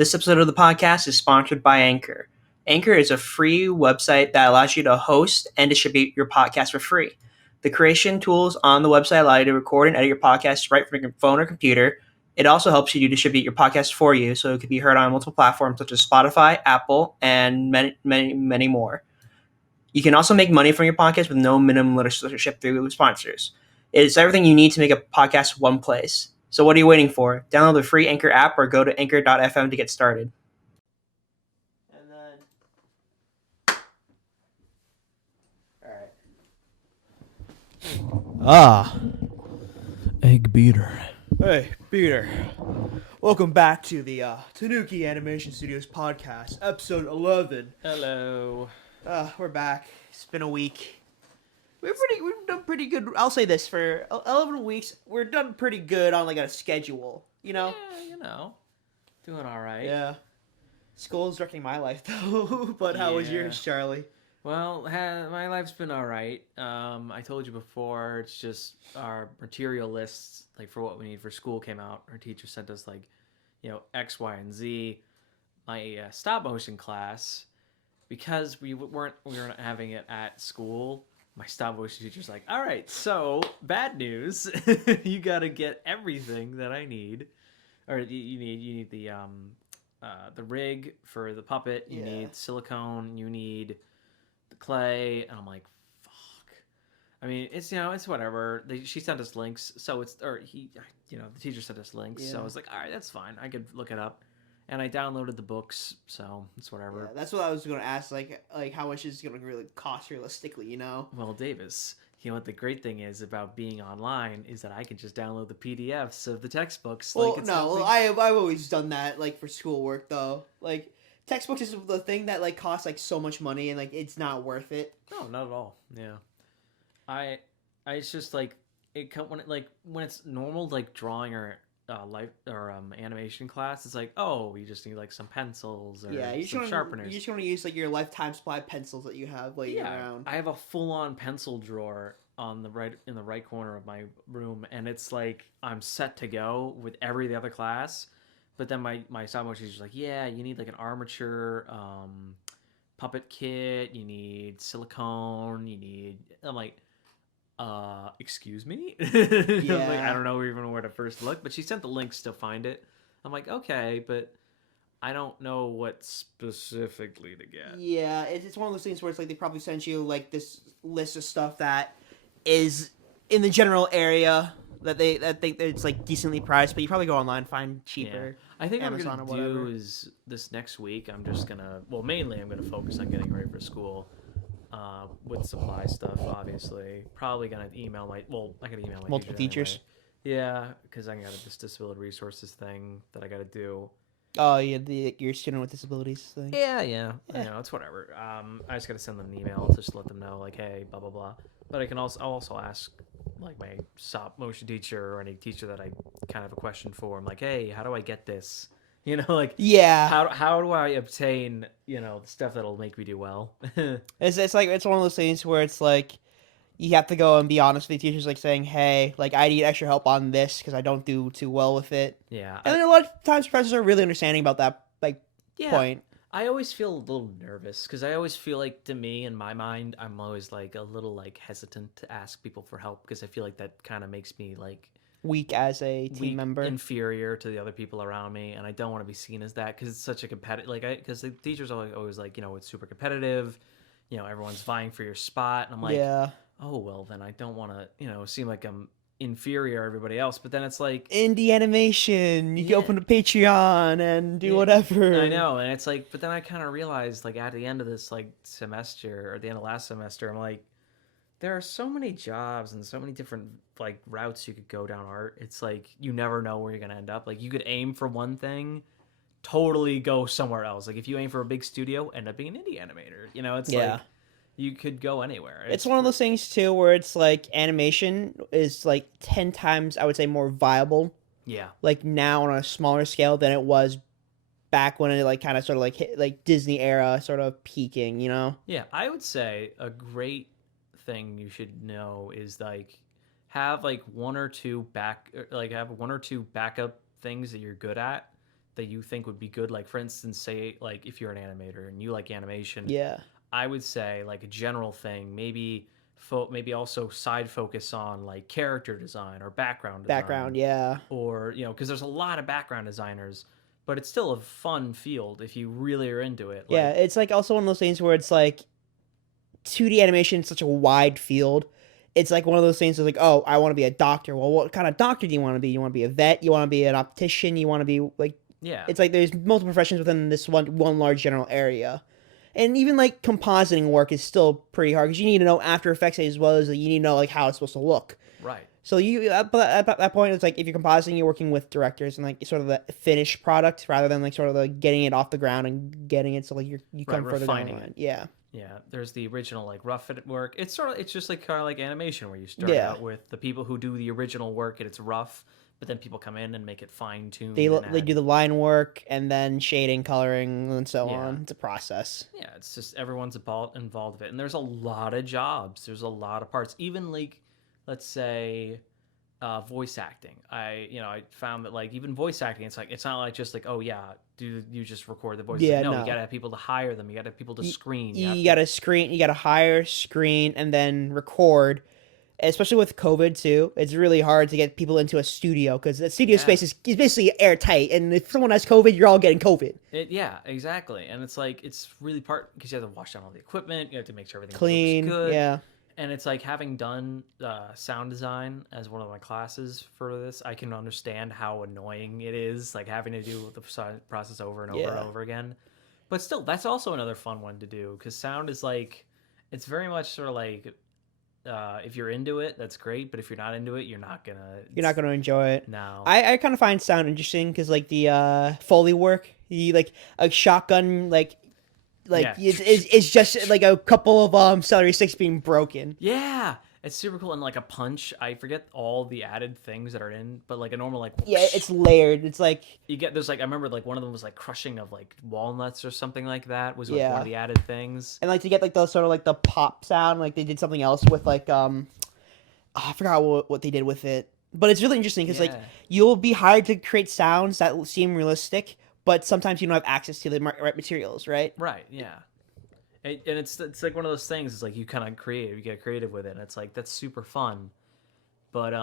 This episode of the podcast is sponsored by Anchor. Anchor is a free website that allows you to host and distribute your podcast for free. The creation tools on the website allow you to record and edit your podcast right from your phone or computer. It also helps you to distribute your podcast for you so it can be heard on multiple platforms such as Spotify, Apple, and many more. You can also make money from your podcast with no minimum listenership through sponsors. It's everything you need to make a podcast one place. So what are you waiting for? Download the free Anchor app or go to anchor.fm to get started. And then... Alright. Egg beater. Hey, Peter. Welcome back to the Tanooki Animation Studios podcast, episode 11. Hello. We're back. It's been a week. We've done pretty good. I'll say this, for 11 weeks, we're done pretty good on like a schedule, you know? Yeah, doing all right. Yeah. School's wrecking my life though, but how was Yeah. yours, Charlie? Well, my life's been all right. I told you before, it's just our material lists, like for what we need for school, came out. Our teacher sent us like, X, Y, and Z. My stop motion class, because we weren't having it at school. My stop motion teacher's like, all right, so bad news, you got to get everything that I need, or you need the rig for the puppet, you need silicone, you need the clay, and I'm like, fuck. I mean, it's it's whatever. She sent us links, so the teacher sent us links, so I was like, all right, that's fine. I could look it up. And I downloaded the books, so it's whatever. Yeah, that's what I was going to ask, like how much is it going to really cost realistically, you know? Well, Davis, what the great thing is about being online is that I can just download the PDFs of the textbooks. Well, I've always done that, like, for schoolwork, though. Like, textbooks is the thing that, like, costs, like, so much money, and, like, it's not worth it. No, not at all. Yeah. It's just, like, when it's normal, like, drawing or animation class, it's like, oh, you just need like some pencils or some sharpeners. You just want to use like your lifetime supply of pencils that you have laying around. I have a full-on pencil drawer in the right corner of my room, and it's like I'm set to go with every other class. But then my stop motion teacher's like, yeah, you need like an armature puppet kit, you need silicone, I'm like, excuse me? Yeah. Like, I don't know even where to first look, but she sent the links to find it. I'm like, okay, but I don't know what specifically to get. Yeah, it's one of those things where it's like they probably sent you like this list of stuff that is in the general area that they think that it's like decently priced, but you probably go online and find cheaper. Yeah. I think Amazon what I'm gonna do is this next week I'm gonna focus on getting ready for school. With supply stuff, obviously. Probably gonna I gotta email my multiple teachers. Anyway. Yeah, because I got this disability resources thing that I gotta do. Oh, yeah, your student with disabilities thing. Yeah. It's whatever. I just gotta send them an email to just let them know, like, hey, blah blah blah. But I'll also ask like my stop motion teacher or any teacher that I kind of have a question for. I'm like, hey, how do I get this? How do I obtain the stuff that'll make me do well? It's one of those things where it's like you have to go and be honest with the teachers, like saying, hey, like I need extra help on this because I don't do too well with it. Yeah, and then a lot of times professors are really understanding about that point. I always feel a little nervous because I always feel like, to me, in my mind, I'm always like a little like hesitant to ask people for help because I feel like that kind of makes me like weak as a team member, inferior to the other people around me, and I don't want to be seen as that because it's such a competitive. Because the teachers are always like, it's super competitive. Everyone's vying for your spot, and I'm like, oh well, then I don't want to seem like I'm inferior to everybody else. But then it's like indie animation, you can open a Patreon and do whatever. I know, and it's like, but then I kind of realized, like, at the end of this like semester, or the end of last semester, I'm like, there are so many jobs and so many different like routes you could go down art. It's like you never know where you're gonna end up. Like, you could aim for one thing, totally go somewhere else. Like, if you aim for a big studio, end up being an indie animator. It's like you could go anywhere. It's one of those things too where it's like animation is like 10 times, I would say, more viable. Yeah. Like now on a smaller scale than it was back when it like kind of sort of like hit like Disney era sort of peaking. Yeah, I would say a great thing you should know is like have one or two backup things that you're good at that you think would be good. Like, for instance, say like if you're an animator and you like animation, Yeah. I would say like a general thing, maybe also side focus on like character design or background Background, design, yeah. or because there's a lot of background designers, but it's still a fun field if you really are into it. Yeah, Like, it's like also one of those things where it's like 2D animation is such a wide field. It's like one of those things that's like, oh, I want to be a doctor. Well, what kind of doctor do you want to be? You want to be a vet? You want to be an optician? You want to be like, yeah, it's like there's multiple professions within this one large general area. And even like compositing work is still pretty hard because you need to know After Effects as well as you need to know like how it's supposed to look. right. So at that point, it's like if you're compositing, you're working with directors and like sort of the finished product rather than like sort of the getting it off the ground and getting it so like you come further down the line. Yeah. Yeah, there's the original like rough edit work. It's just like kind of like animation where you start Yeah. out with the people who do the original work and it's rough, but then people come in and make it fine tuned. They do the line work and then shading, coloring, and so Yeah. on. It's a process. Yeah, it's just everyone's involved with it, and there's a lot of jobs. There's a lot of parts. Even like, let's say, voice acting. I found that like even voice acting, it's not like just like, oh yeah, do you just record the voice? Yeah, Like, no, no. you gotta have people to hire them. You gotta have people to screen. You gotta screen. You gotta hire, screen, and then record. Especially with COVID too, it's really hard to get people into a studio because the studio space is basically airtight. And if someone has COVID, you're all getting COVID. Yeah, exactly. And it's like it's really because you have to wash down all the equipment. You have to make sure everything Clean, looks good. yeah. And it's like having done sound design as one of my classes for this, I can understand how annoying it is, like having to do the process over and over and over again. But still, that's also another fun one to do because sound is like, it's very much sort of like, if you're into it, that's great. But if you're not into it, you're not gonna enjoy it. No, I kind of find sound interesting because like the Foley work, like a shotgun, like it's just like a couple of celery sticks being broken. Yeah, it's super cool. And like a punch, I forget all the added things that are in, but like a normal like yeah, it's layered. It's like there's like I remember like one of them was like crushing of like walnuts or something like that was like one of the added things. And like to get like the sort of like the pop sound, like they did something else with like I forgot what they did with it, but it's really interesting because like you'll be hired to create sounds that seem realistic, but sometimes you don't have access to the right materials, right? Right. Yeah. And it's like one of those things. It's like you kind of get creative with it. And it's like that's super fun. But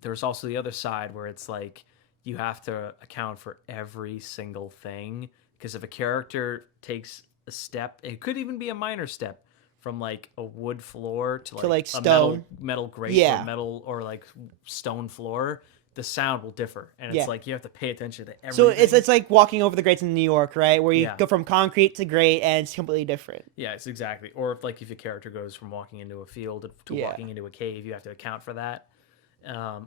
there's also the other side where it's like you have to account for every single thing because if a character takes a step, it could even be a minor step from like a wood floor to like a stone, metal grate or metal or like stone floor. The sound will differ, and it's like you have to pay attention to everything. So it's like walking over the grates in New York, right? Where you go from concrete to grate, and it's completely different. Yeah, it's exactly. Or if a character goes from walking into a field to walking into a cave, you have to account for that.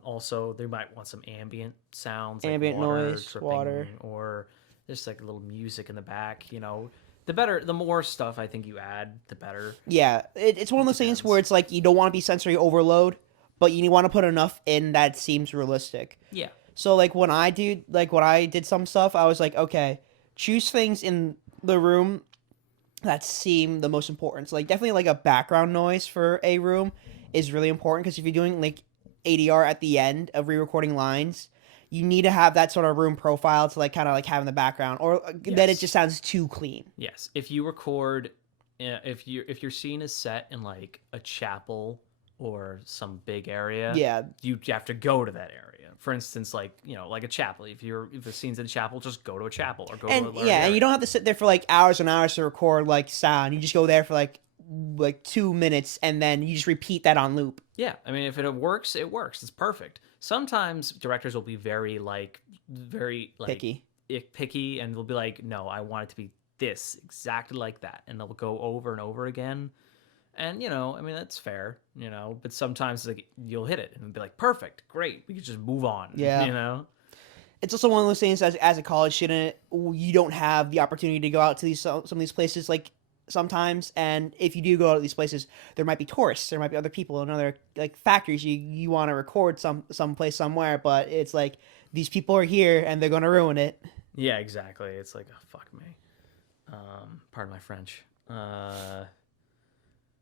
Also, they might want some ambient sounds, like ambient water, noise, dripping, water, or just like a little music in the back. The more stuff I think you add, the better. Yeah, it's one of those things where it's like you don't want to be sensory overload, but you want to put enough in that seems realistic. Yeah. So like when I did some stuff, I was like, okay, choose things in the room that seem the most important. So like definitely like a background noise for a room is really important because if you're doing like ADR at the end of re-recording lines, you need to have that sort of room profile to like kind of like have in the background, or then it just sounds too clean. Yes. If you record, if your scene is set in like a chapel or some big area, you have to go to that area. For instance, like like a chapel. If the scene's in a chapel, just go to a chapel or go to a large area. And you don't have to sit there for like hours and hours to record like sound. You just go there for like 2 minutes and then you just repeat that on loop. Yeah, I mean, if it works, it works. It's perfect. Sometimes directors will be very picky, and they'll be like, "No, I want it to be this exactly like that," and they'll go over and over again. And I mean, that's fair, but sometimes like you'll hit it and be like, perfect, great, we could just move on. It's also one of those things as a college student, you don't have the opportunity to go out to some of these places like sometimes, and if you do go out to these places, there might be tourists, there might be other people in other like factories you want to record someplace somewhere, but it's like these people are here and they're going to ruin it. Yeah, exactly. It's like, oh, fuck me. Pardon my French.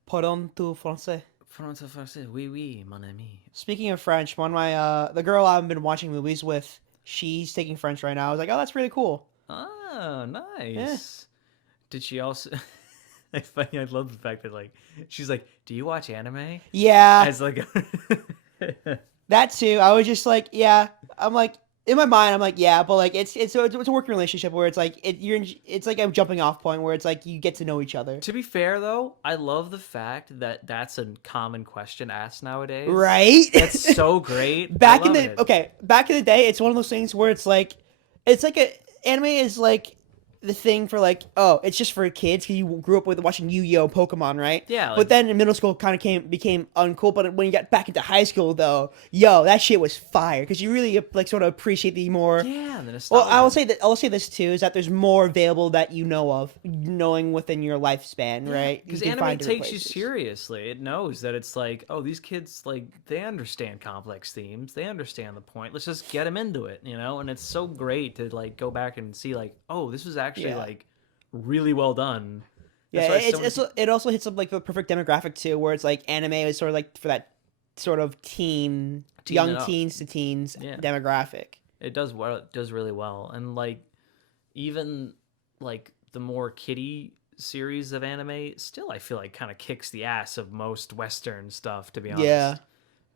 Pardon tu français. Français, oui, oui, mon ami. Speaking of French, one of my the girl I've been watching movies with, she's taking French right now. I was like, oh, that's really cool. Oh, Yeah. nice. Did she also? It's funny. I love the fact that like she's like, "Do you watch anime?" Yeah, As like, that too. I was just like, yeah. I'm like, in my mind, I'm like, yeah, but like, it's a working relationship where it's like it's like a jumping off point where it's like you get to know each other, to be fair though, I love the fact that that's a common question asked nowadays. right? That's so great. I love it. Back in the day, it's one of those things where it's like a anime is like the thing for like, oh, it's just for kids because you grew up with watching Yu-Gi-Oh, Pokemon, right? Yeah, But like then in middle school, kind of became uncool. But when you got back into high school, though, yo, that shit was fire because you really like sort of appreciate the more. yeah, the Well, I will nostalgia. say that I'll say this too is that there's more available that you know of, knowing within your lifespan, Yeah, right? You because can anime find different takes you places. seriously. It knows that it's like, oh, these kids like they understand complex themes. They understand the point. Let's just get them into it, you know. And it's so great to like go back and see like, oh, this was actually Yeah. like really well done. Yeah, That's why so many people. it also hits up like the perfect demographic too, where it's like anime is sort of like for that sort of Teen it young up. teens to teens Yeah, demographic. it does well. It does really well, and like even like the more kiddie series of anime, still I feel like kind of kicks the ass of most Western stuff. To be Yeah, honest.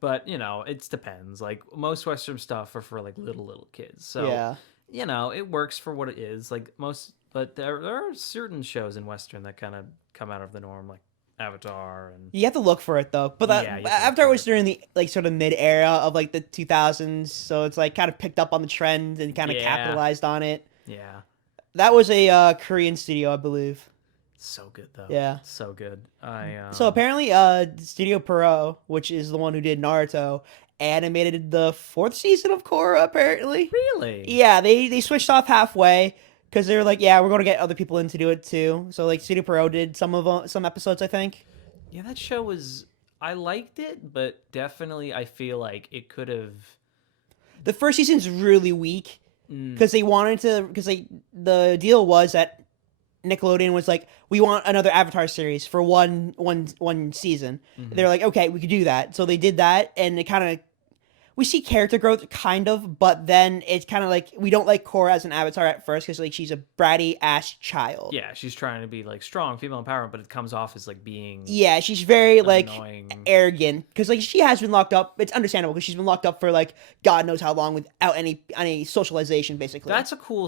But you know, it depends. Like most Western stuff are for like little kids, so yeah. you know it works for what it is. Like most, but there are certain shows in Western that kind of come out of the norm, like Avatar and You have to look for it though. But that yeah, you have to look Avatar for was it. during the like sort of mid era of like the 2000s, so it's like kind of picked up on the trend and kind of Yeah, capitalized on it. yeah, That was a Korean studio, I believe. so good though, Yeah. so good. I So apparently, Studio Pierrot, which is the one who did Naruto, animated the fourth season of Korra. Apparently, really, yeah, they switched off halfway because they were like, yeah, we're going to get other people in to do it too. So like, Studio Pierrot did some episodes, I think. yeah, that show was. I liked it, but definitely I feel like it could have. The first season's really weak Mm, because they wanted to because they the deal was that Nickelodeon was like, we want another Avatar series for one season. hmm. They're like, okay, we could do that. So they did that, and it kind of we see character growth kind of, but then it's kind of like we don't like Korra as an Avatar at first because like she's a bratty ass child. Yeah, she's trying to be like strong female empowerment, but it comes off as like being Yeah, she's very like annoying. arrogant because like she has been locked up. It's understandable because she's been locked up for like God knows how long without any socialization basically. That's a cool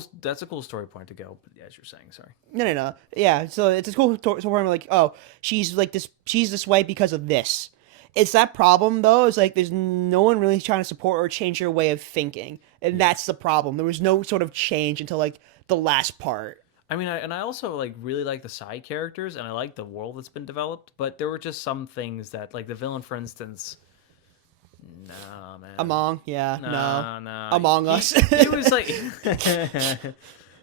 story point to go. But as you're saying, sorry. No. Yeah, so it's a cool so I'm like, oh, she's this way because of this. It's that problem though. It's like there's no one really trying to support or change your way of thinking, and Yeah. that's the problem. There was no sort of change until like the last part. I mean, I also like really like the side characters, and I like the world that's been developed. But there were just some things that, like the villain, for instance. Nah, man. Among, yeah, no, Nah. Among He Us. he was like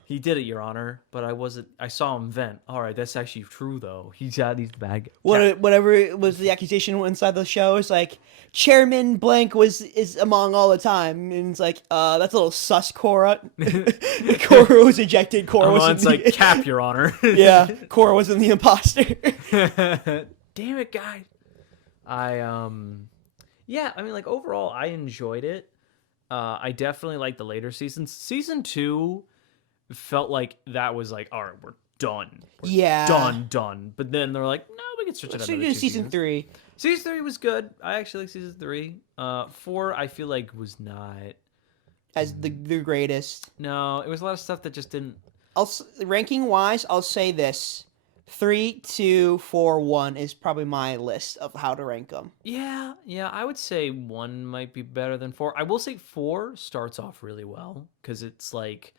he did it, Your Honor. But I wasn't. I saw him vent. All right, that's actually true though. He's got these bad. Whatever was the accusation inside the show, it's like Chairman Blank is Among all the time, and it's like, that's a little sus, Cora. Cora was ejected. Cora Oh, wasn't it's like Cap, Your Honor. yeah, Cora wasn't the imposter. Damn it, guys. I yeah, I mean like overall I enjoyed it. I definitely like the later seasons. Season 2 felt like that was like, all right, we're done. We're Yeah. done. But then they're like, no, we can switch it Let's up do another two season seasons. 3 Season 3 was good. I actually like season 3. 4 I feel like was not. as the greatest. No, it was a lot of stuff that just didn't. Ranking wise, I'll say this: 3, 2, 4, 1 is probably my list of how to rank them. Yeah, I would say 1 might be better than 4. I will say 4 starts off really well because it's like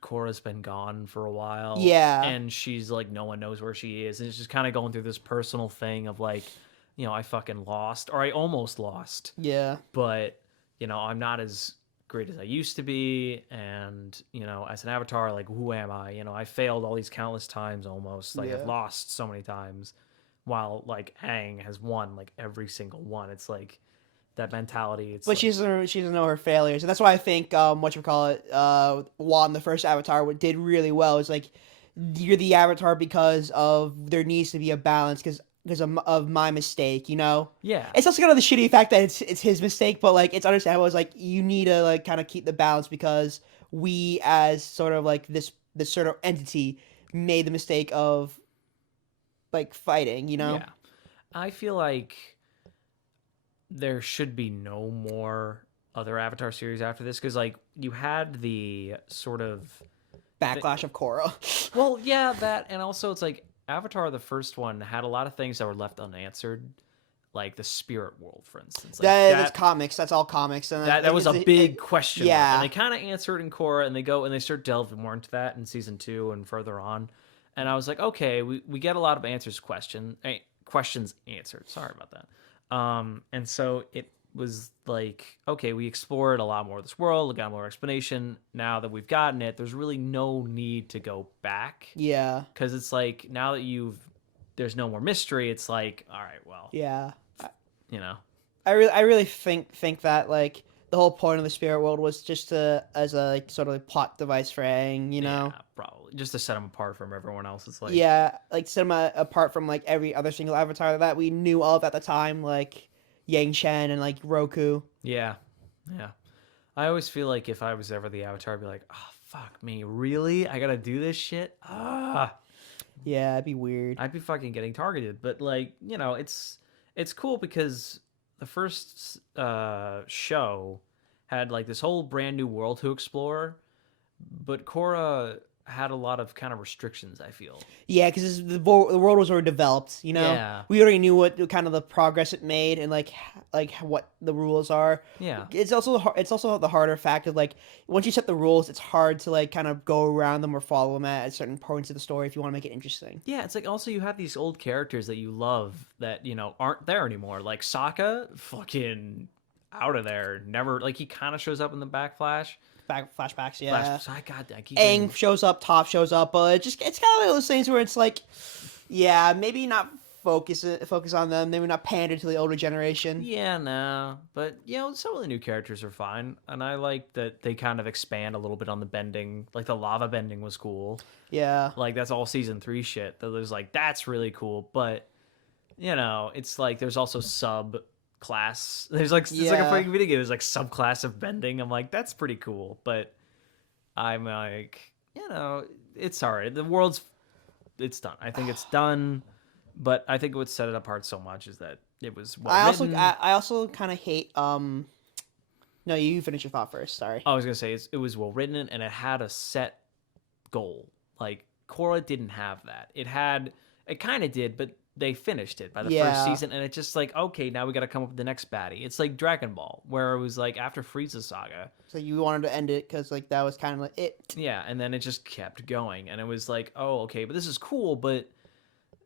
Cora's been gone for a while. Yeah. And she's like, no one knows where she is. And it's just kind of going through this personal thing of like, you know, I fucking lost or I almost lost, Yeah. but, you know, I'm not as great as I used to be. And, you know, as an avatar, like, who am I? You know, I failed all these countless times almost. Like, I've Yeah. lost so many times while like Aang has won like every single one. It's like that mentality. It's But like, she doesn't know her failures, and that's why I think what you call it, Juan, the first Avatar, what did really well is like you're the Avatar because of there needs to be a balance because of my mistake, you know. yeah. It's also kind of the shitty fact that it's his mistake, but like it's understandable. It's like you need to like kind of keep the balance because we as sort of like this sort of entity made the mistake of like fighting, you know? Yeah. I feel like there should be no more other Avatar series after this because, like, you had the sort of Backlash of Korra. well, yeah, that, and also it's like Avatar, the first one, had a lot of things that were left unanswered, like the spirit world, for instance. Like That's comics. That's all comics. And that was a big question mark. Yeah. And they kind of answer it in Korra, and they go and they start delving more into that in season 2 and further on. And I was like, okay, we get a lot of questions answered. Sorry about that. And so it was like, okay, we explored a lot more of this world, we got more explanation. Now that we've gotten it, there's really no need to go back. Yeah. Because it's like, now that there's no more mystery, it's like, all right, well, Yeah. you know. I really think that like the whole point of the spirit world was just as a like sort of like plot device for Aang, you know? Yeah, probably. Just to set them apart from everyone else. It's like, Yeah, like set them apart from like every other single avatar that we knew of at the time, like Yang Chen and like Roku. yeah. I always feel like if I was ever the Avatar, I'd be like, oh, fuck me. Really? I gotta do this shit? Ah. Yeah, it'd be weird. I'd be fucking getting targeted. But, like, you know, it's cool because the first show had, like, this whole brand new world to explore. But Korra had a lot of kind of restrictions, I feel. Yeah, because the world was already developed, you know? Yeah. We already knew what kind of the progress it made and like what the rules are. Yeah. It's also the harder fact of like once you set the rules, it's hard to like kind of go around them or follow them at certain points of the story if you want to make it interesting. Yeah, it's like also you have these old characters that you love that, you know, aren't there anymore. Like Sokka, fucking out of there. Never, like, he kind of shows up in the flashbacks, yeah. Aang shows up, Toph shows up, but it's kind of one of those things where it's like, yeah, maybe not focus on them, maybe not pander to the older generation. Yeah, no, but you know, some of the new characters are fine, and I like that they kind of expand a little bit on the bending. Like the lava bending was cool. Yeah, like that's all season 3 shit. That was like that's really cool, but you know, it's like there's also class. There's like it's like a fucking video game. There's like subclass of bending. I'm like, that's pretty cool. But I'm like, you know, it's alright. It's done. I think it's done. But I think what set it apart so much is that it was well written. I also kind of hate no, you finish your thought first. Sorry. I was gonna say it was well written and it had a set goal. Like Korra didn't have that. It kind of did, but they finished it by the first season, and it's just like, okay, now we got to come up with the next baddie. It's like Dragon Ball, where it was like after Frieza's saga. So you wanted to end it because like that was kind of like it. Yeah, and then it just kept going, and it was like, oh, okay, but this is cool, but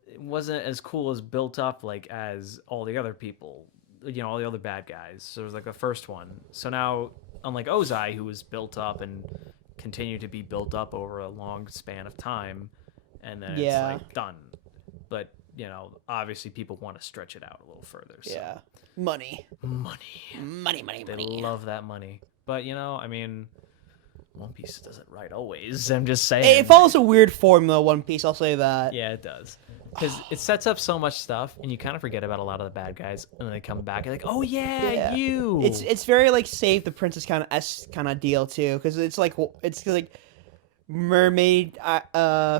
it wasn't as cool as built up like as all the other people, you know, all the other bad guys. So it was like the first one. So now, unlike Ozai, who was built up and continued to be built up over a long span of time, and then it's like done. But you know, obviously people want to stretch it out a little further. So. Yeah. Money. They love that money. But, you know, I mean, One Piece does it right always. I'm just saying. It follows a weird formula, One Piece, I'll say that. Yeah, it does. Because it sets up so much stuff, and you kind of forget about a lot of the bad guys, and then they come back, and like, oh, yeah, you. It's very, like, Save the Princess kind of deal, too. Because it's like Mermaid,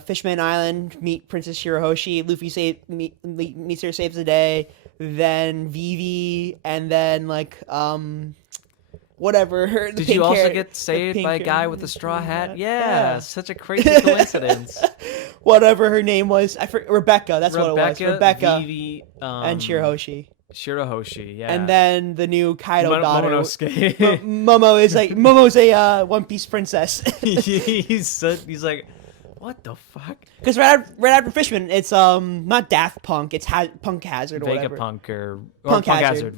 Fishman Island, meet Princess Shirahoshi, Luffy meets her, saves the day, then Vivi, and then like whatever. Did you also get saved by a guy with a straw hat? Yeah, such a crazy coincidence. Whatever her name was, Rebecca. That's what it was. Rebecca, Vivi, and Shirahoshi. Yeah. And then the new Kaido daughter. Momonosuke. Momo's a One Piece princess. he's like, what the fuck? Because right after Fishman, it's not Daft Punk, it's Punk Hazard or whatever. Punk Hazard.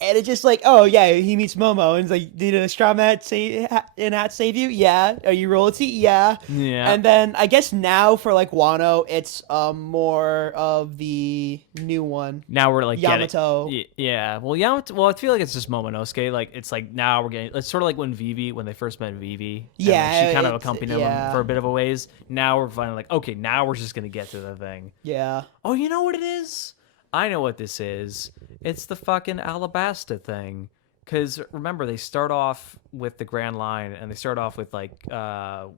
And it's just like, oh yeah, he meets Momo and it's like, did a straw hat save you? Yeah. Are you royalty? Yeah. And then I guess now for like Wano, it's more of the new one. Now we're like Yamato. Yeah. Well, Yamato. Well, I feel like it's just Momonosuke. Like it's like now we're getting. It's sort of like when they first met Vivi. Yeah. She kind of accompanied him for a bit of a ways. Now we're finally like, okay, now we're just gonna get to the thing. Yeah. Oh, you know what it is? I know what this is. It's the fucking Alabasta thing. Because remember, they start off with the Grand Line, and they start off with like, Yo,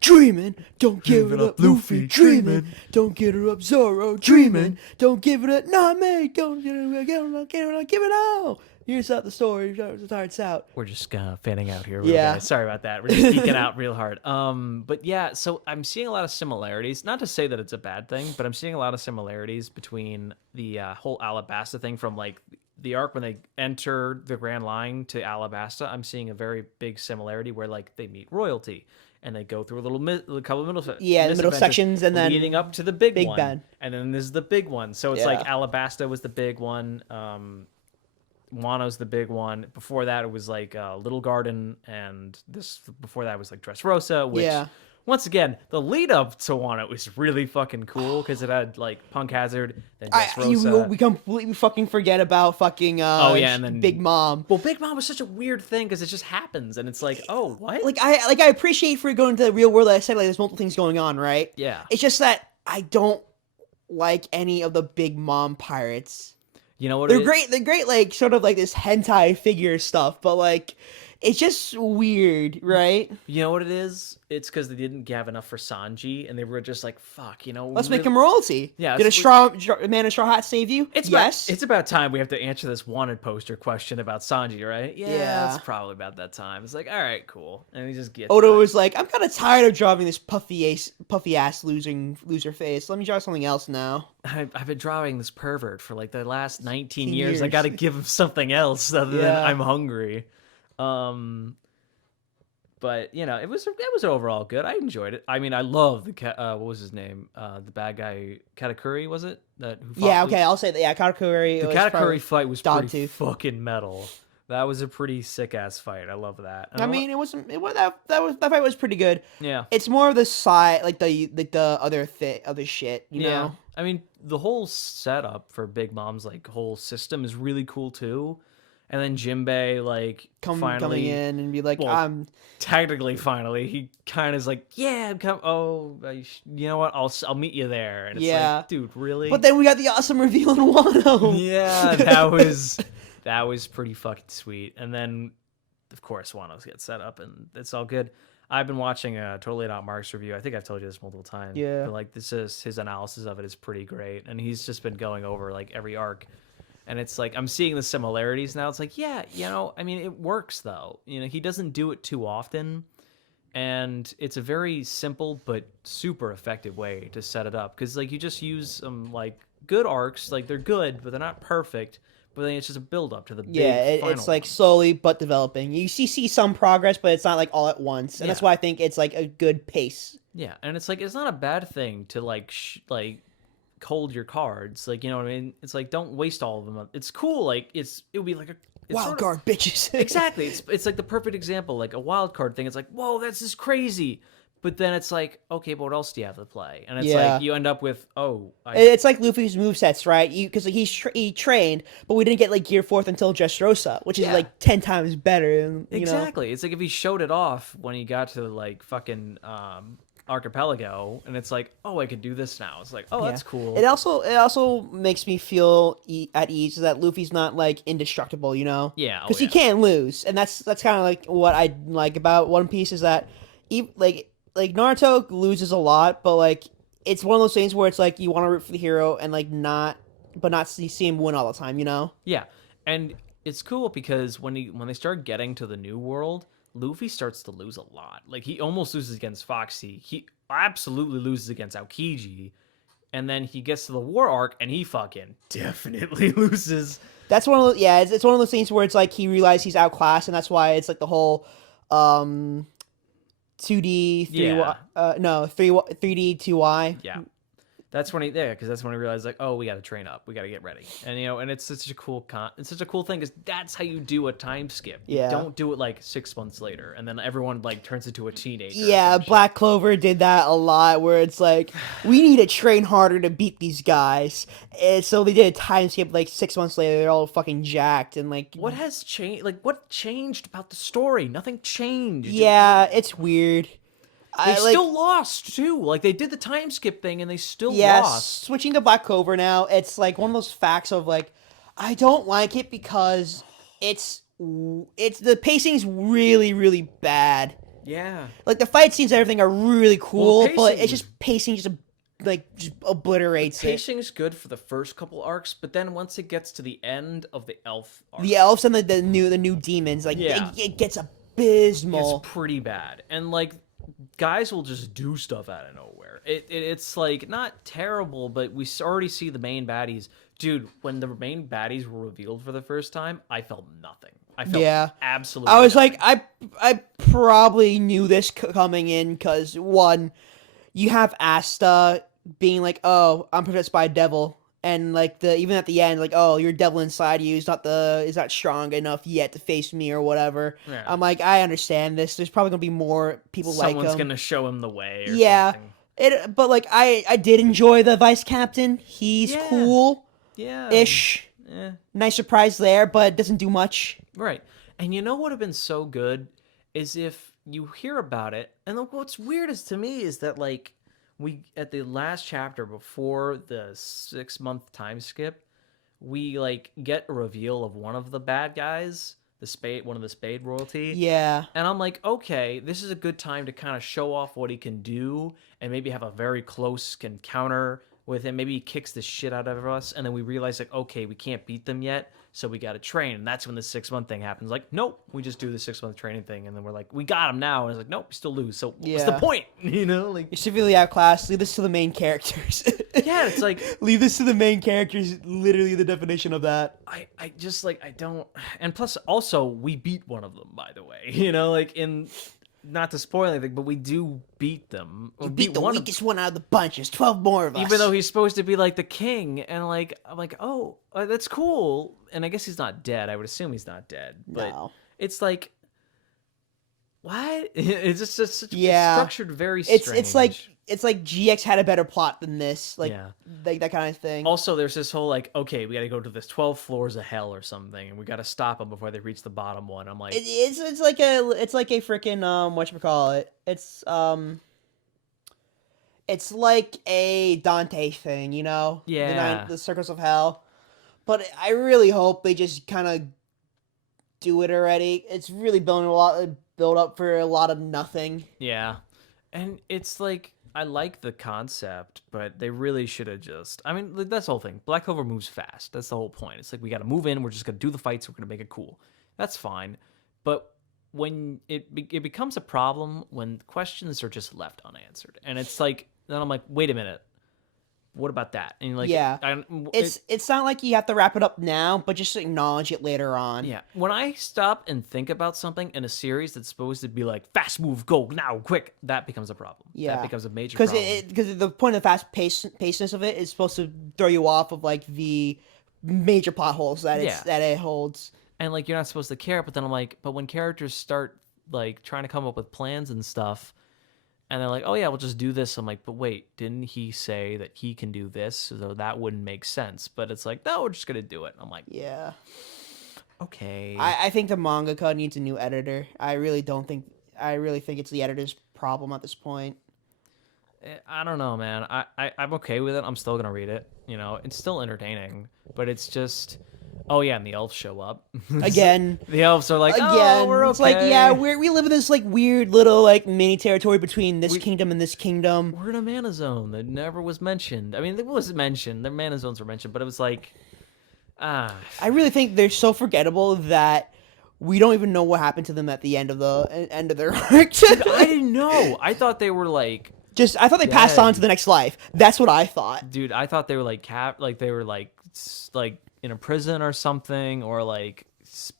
dreaming, don't give it up, Luffy. Dreaming, don't give it up, Zoro. Dreaming, don't give it up, not me. Don't give it all. Here's out the story. It's out. We're just fanning out here. Yeah. Guys. Sorry about that. We're just geeking out real hard. But yeah, so I'm seeing a lot of similarities. Not to say that it's a bad thing, but I'm seeing a lot of similarities between the whole Alabasta thing from like the arc when they enter the Grand Line to Alabasta. I'm seeing a very big similarity where like they meet royalty and they go through a couple of middle the middle sections and then leading up to the big one. Ben. And then there's the big one. So it's like Alabasta was the big one. Wano's the big one. Before that, it was like Little Garden, and this before that was like Dressrosa, which once again, the lead up to Wano is really fucking cool because it had like Punk Hazard, then Dressrosa. We completely fucking forget about fucking and then Big Mom. Well, Big Mom was such a weird thing because it just happens, and it's like, oh, what? Like I appreciate for going to the real world. Like I said, like there's multiple things going on, right? Yeah. It's just that I don't like any of the Big Mom pirates. You know what? They're great. They're great, like sort of like this hentai figure stuff, but like it's just weird, right? You know what it is? It's because they didn't have enough for Sanji, and they were just like, "Fuck," you know. Let's make him royalty. Yeah. Did a man in straw hat save you? Yes. It's about time we have to answer this wanted poster question about Sanji, right? Yeah. It's probably about that time. It's like, all right, cool, and he just gets. Oda was like, "I'm kind of tired of drawing this puffy ass loser face. Let me draw something else now." I've been drawing this pervert for like the last 19 years. I got to give him something else other than I'm hungry. But you know, it was overall good. I enjoyed it. I mean, I love the what was his name? The bad guy, Katakuri, was it? I'll say that. Yeah, Katakuri. The Katakuri fight was pretty Dogtooth. fucking metal. That was a pretty sick ass fight. I love that. And that fight was pretty good. Yeah. It's more of the side, like the other shit. You know. I mean, the whole setup for Big Mom's like whole system is really cool too. And then Jinbei like coming in and be like, I'm technically finally he kind of is like, yeah, come. Oh, you know what? I'll meet you there. And it's like, dude, really? But then we got the awesome reveal in Wano. Yeah, that was pretty fucking sweet. And then, of course, Wano gets set up, and it's all good. I've been watching Totally Not Mark's review. I think I've told you this multiple times. Yeah. But like his analysis of it is pretty great, and he's just been going over like every arc. And it's like, I'm seeing the similarities now. It's like, yeah, you know, I mean, it works though. You know, he doesn't do it too often. And it's a very simple but super effective way to set it up. Because, like, you just use some, like, good arcs. Like, they're good, but they're not perfect. But then it's just a build-up to the big final it's, like, slowly but developing. You see some progress, but it's not, like, all at once. And that's why I think it's, like, a good pace. Yeah, and it's, like, it's not a bad thing to, like, hold your cards, like, you know what I mean? It's like, don't waste all of them. It's cool, like it would be like a wild card, bitches. Exactly. It's like the perfect example, like a wild card thing. It's like, whoa, that's just crazy. But then it's like, okay, but what else do you have to play? And it's like you end up with it's like Luffy's movesets, right? Because like, he trained, but we didn't get like Gear 4th until Dressrosa, which is like 10 times better. And, exactly. It's like if he showed it off when he got to like fucking Archipelago, and it's like, oh, I could do this now. It's like, oh, that's cool. It also makes me feel at ease that Luffy's not like indestructible, you know? Yeah, because he can't lose, and that's kind of like what I like about One Piece is that, like Naruto loses a lot, but like it's one of those things where it's like you want to root for the hero and like not see him win all the time, you know? Yeah, and it's cool because when they start getting to the new world, Luffy starts to lose a lot. Like, he almost loses against Foxy. He absolutely loses against Aokiji. And then he gets to the war arc, and he fucking definitely loses. That's one of those, it's one of those things where it's like he realizes he's outclassed, and that's why it's like the whole 2D, 3D, 3D, 2Y. Yeah. That's when because that's when he realized, like, oh, we got to train up, we got to get ready, and you know, and it's such a cool thing, because that's how you do a time skip. You don't do it like 6 months later, and then everyone like turns into a teenager. Yeah, Black Clover did that a lot, where it's like, we need to train harder to beat these guys, and so they did a time skip. Like 6 months later, they're all fucking jacked, and like, what has changed? Like, what changed about the story? Nothing changed. Yeah, it's weird. They still lost, too. Like, they did the time skip thing, and they still lost. Switching to Black Clover now, it's, like, one of those facts of, like, I don't like it because it's the pacing's really bad. Yeah. Like the fight scenes and everything are really cool, but pacing it's was- just pacing just obliterates it. Pacing's good for the first couple arcs, but then once it gets to the end of the elf arc, The elves and the new demons, like Yeah. it gets abysmal. it's pretty bad. And like guys will just do stuff out of nowhere. It's like not terrible, but we already see the main baddies. Dude, when the main baddies were revealed for the first time, I felt nothing. I felt absolutely I was nothing. like, I probably knew this coming in because one, you have Asta being like, oh, I'm possessed by a devil, and like even at the end, like, oh, your devil inside you is not strong enough yet to face me or whatever. Yeah. I'm like, I understand this. There's probably gonna be more people like him. Someone's gonna show him the way. Or Yeah. something. But like I did enjoy the vice captain. He's cool Yeah. ish. Yeah. Nice surprise there, but it doesn't do much. Right. And you know what would have been so good is if you hear about it. And what's weird is to me is that like we at the last chapter before the 6-month time skip, we like get a reveal of one of the bad guys, one of the Spade royalty. Yeah. And I'm like, okay, this is a good time to kind of show off what he can do and maybe have a very close encounter with him. Maybe he kicks the shit out of us, and then we realize, like, okay, we can't beat them yet, so we got to train. And that's when the 6-month thing happens. Like, nope, we just do the 6-month training thing, and then we're like, we got him now. And it's like, nope, we still lose. So what's the point? You know? Like, You're severely outclassed. Leave this to the main characters. yeah, it's like... Leave this to the main characters, literally the definition of that. I just, like, I don't... And plus, also, we beat one of them, by the way. You know, like, in... Not to spoil anything, but we do beat them. We beat the weakest one out of the bunch. There's 12 more of us. Even though he's supposed to be like the king, and like I'm like, oh, that's cool. And I guess he's not dead. I would assume he's not dead. But No. it's like, what? It's just such Yeah. it's structured very strange. It's like GX had a better plot than this. Like, Yeah. like that kind of thing. Also, there's this whole like, okay, we got to go to this 12 floors of hell or something, and we got to stop them before they reach the bottom one. I'm like, It's like a freaking whatchamacallit. It's like a Dante thing, you know? Yeah. The Circles of Hell. But I really hope they just kind of do it already. It's really build up for a lot of nothing. yeah, and it's like. I like the concept, but they really should have just... I mean, that's the whole thing. Black Clover moves fast. That's the whole point. It's like, we got to move in. We're just going to do the fights. We're going to make it cool. That's fine. But when it becomes a problem when questions are just left unanswered. And it's like... Then I'm like, wait a minute. What about that? And like, yeah, it's not like you have to wrap it up now, but just acknowledge it later on. Yeah, when I stop and think about something in a series that's supposed to be like fast move, go now, quick, that becomes a problem. Yeah, that becomes a major problem. Because the point of the pacedness of it is supposed to throw you off of like the major plot holes that it holds. And like you're not supposed to care, but then I'm like, but when characters start like trying to come up with plans and stuff. And they're like, oh, yeah, we'll just do this. I'm like, but wait, didn't he say that he can do this? So that wouldn't make sense. But it's like, no, we're just going to do it. I'm like, yeah. Okay. I think the mangaka needs a new editor. I really think it's the editor's problem at this point. I don't know, man. I'm okay with it. I'm still going to read it. You know, it's still entertaining. But it's just... Oh yeah, and the elves show up again. The elves are like, again. Oh, we're okay. It's like, yeah, we live in this like weird little like mini territory between this kingdom and this kingdom. We're in a mana zone that never was mentioned. I mean, it was mentioned. The mana zones were mentioned, but it was like, I really think they're so forgettable that we don't even know what happened to them at the end of their arc. Dude, I didn't know. I thought they were like. I thought they passed on to the next life. That's what I thought. Dude, I thought they were like they were like in a prison or something, or like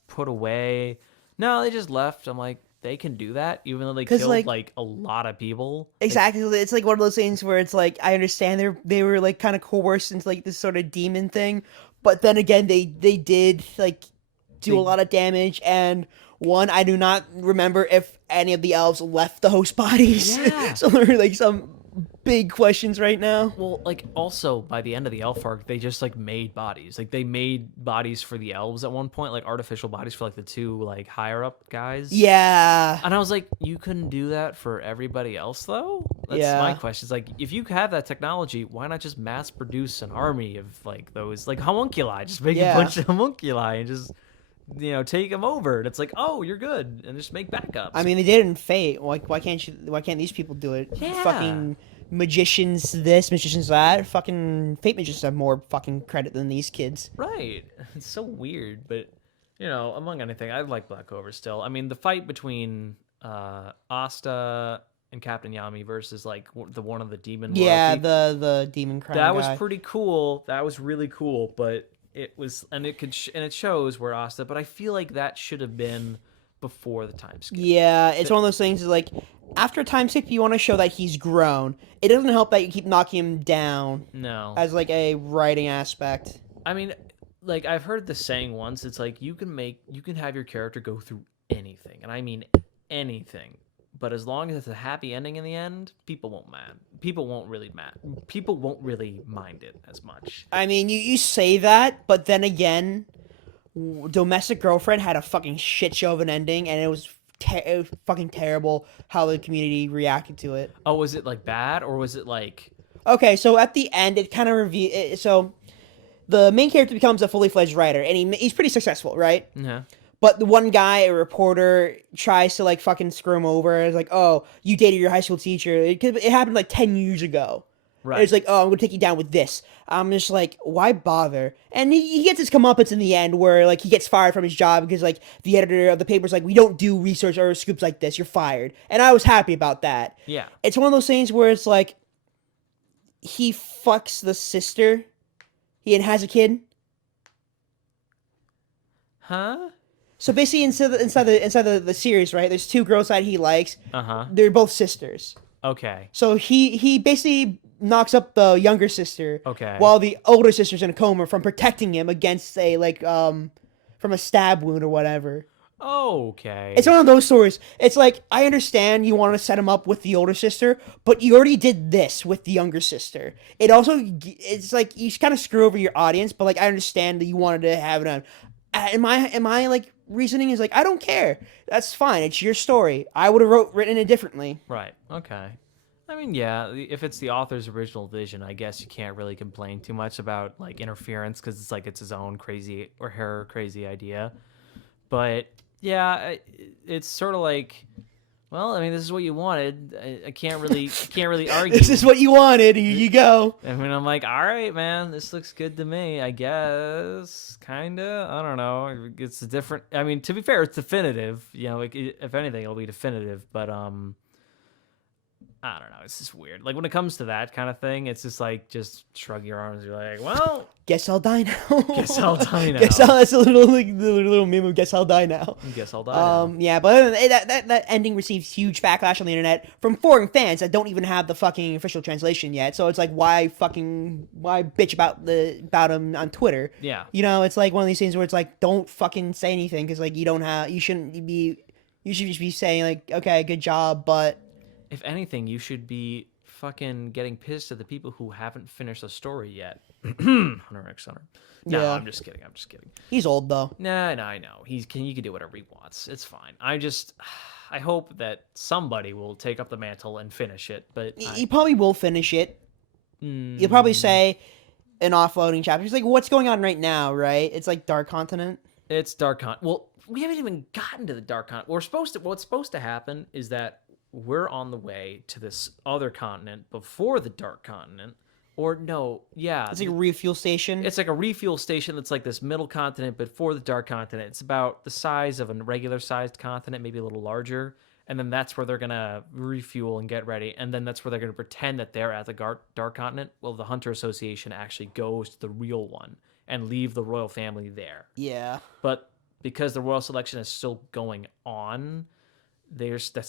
put away. No, they just left. I'm like, they can do that, even though they killed like a lot of people. Exactly. It's like one of those things where it's like, I understand they were like kind of coerced into like this sort of demon thing, but then again, they did like do a lot of damage. And one, I do not remember if any of the elves left the host bodies. Yeah. So there were like some big questions right now. Well, like, also by the end of the elf arc, they just like made bodies. Like, they made bodies for the elves at one point, like artificial bodies for like the two like higher up guys. Yeah. And I was like, you couldn't do that for everybody else, though? That's my Yeah. question. It's like, if you have that technology, why not just mass produce an army of like those, like homunculi? Just make a Yeah. bunch of homunculi and just, take them over. And it's like, oh, you're good, and just make backups. I mean, they did it in Fate. Why can't these people do it? Yeah. Fucking magicians this, magicians that. Fucking Fate magicians have more fucking credit than these kids. Right. It's so weird, but among anything, I like Black Clover still. I mean, the fight between Asta and Captain Yami versus like the one of the demon Yeah, royalty, the demon crown that guy. was pretty cool. That was really cool, but it was, and it shows where Asta, but I feel like that should have been before the time skip. Yeah, it's one of those things like after a time skip, you want to show that he's grown. It doesn't help that you keep knocking him down. No. As like a writing aspect. I mean, like I've heard this saying once. It's like you can have your character go through anything, and I mean anything. But as long as it's a happy ending in the end, people won't really mind it as much. I mean, you say that, but then again, Domestic Girlfriend had a fucking shit show of an ending, and it was fucking terrible how the community reacted to it. Oh, was it like bad, or was it like? Okay, so at the end, it kind of so the main character becomes a fully fledged writer, and he's pretty successful, right? Yeah. But the one guy, a reporter, tries to like fucking screw him over. It's like, oh, you dated your high school teacher. It happened like 10 years ago. Right. And it's like, oh, I'm gonna take you down with this. I'm just like, why bother? And he gets his comeuppance in the end, where like he gets fired from his job because like the editor of the paper's like, we don't do research or scoops like this. You're fired. And I was happy about that. Yeah. It's one of those things where it's like, he fucks the sister, and has a kid. Huh? So basically, inside the series, right? There's two girls that he likes. Uh-huh. They're both sisters. Okay. So he basically knocks up the younger sister. Okay. While the older sister's in a coma from protecting him against from a stab wound or whatever. Okay. It's one of those stories. It's like, I understand you want to set him up with the older sister, but you already did this with the younger sister. It's like you kind of screw over your audience, but like I understand that you wanted to have it on. Am I like reasoning is like, I don't care. That's fine. It's your story. I would have written it differently. Right. Okay. I mean, yeah, if it's the author's original vision, I guess you can't really complain too much about like interference because it's like it's his own crazy or her crazy idea. But yeah, it's sort of like, well, I mean, this is what you wanted. I can't really argue. This is what you wanted. Here you go. I mean, I'm like, all right, man, this looks good to me, I guess. Kinda. I don't know. It's a different. I mean, to be fair, it's definitive. If anything, it'll be definitive. But I don't know. It's just weird. Like when it comes to that kind of thing, it's just like just shrug your arms. You're like, well, guess I'll die now. Guess I'll die now. That's a little meme of guess I'll die now. Guess I'll die now. Yeah, but that ending receives huge backlash on the internet from foreign fans that don't even have the fucking official translation yet. So it's like, why bitch about him on Twitter? Yeah. It's like one of these things where it's like, don't fucking say anything because like you should just be saying like, okay, good job, but. If anything, you should be fucking getting pissed at the people who haven't finished the story yet. Hunter x Hunter. No, yeah. I'm just kidding. He's old though. Nah, I know. He can do whatever he wants. It's fine. I hope that somebody will take up the mantle and finish it. But he probably will finish it. You'll probably say an offloading chapter. He's like, what's going on right now, right? It's like Dark Continent. It's Dark Continent. Well, we haven't even gotten to the Dark Continent. What's supposed to happen is that we're on the way to this other continent before the Dark Continent. Or no, yeah. It's like a refuel station. It's like a refuel station that's like this middle continent before the Dark Continent. It's about the size of a regular sized continent, maybe a little larger. And then that's where they're going to refuel and get ready. And then that's where they're going to pretend that they're at the Dark Continent. Well, the Hunter Association actually goes to the real one and leave the royal family there. Yeah. But because the royal selection is still going on, that's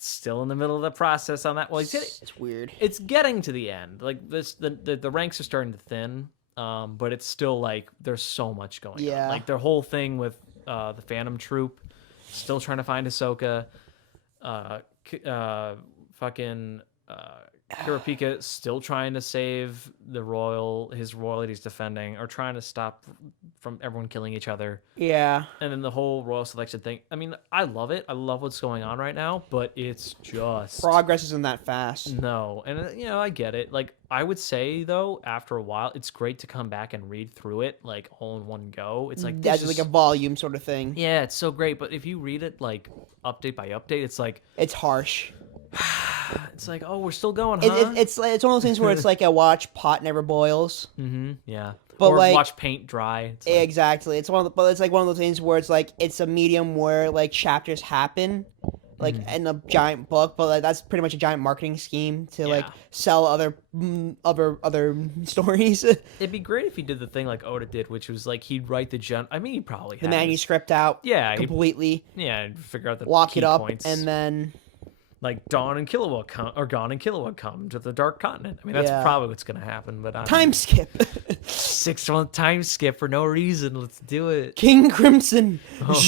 still in the middle of the process on that. Well, it's weird. It's getting to the end. Like the ranks are starting to thin, but it's still like there's so much going on. Like their whole thing with the Phantom Troop, still trying to find Ahsoka. Kurapika still trying to save his royal that he's defending, or trying to stop from everyone killing each other. Yeah. And then the whole royal selection thing. I mean, I love it. I love what's going on right now, but it's just Progress isn't that fast. no. And I get it. Like, I would say though, after a while, it's great to come back and read through it like all in one go. It's like That's like a volume sort of thing. yeah, it's so great. But if you read it like update by update, it's like It's harsh. it's like, oh, we're still going, huh? It's one of those things where it's like a watch pot never boils. Yeah. But or like watch paint dry. It's like, exactly, but it's like one of those things where it's like it's a medium where like chapters happen, like in a giant book, but like that's pretty much a giant marketing scheme to like Yeah. sell other stories. it'd be great if he did the thing like Oda did, which was like he'd write I mean, he probably The has. manuscript out, Yeah, completely, and figure out the lock key it up, points. and then like Dawn and Killua come to the Dark Continent. I mean, that's Yeah. probably what's gonna happen. But time skip. 6-month time skip for no reason. Let's do it. King Crimson. Oh.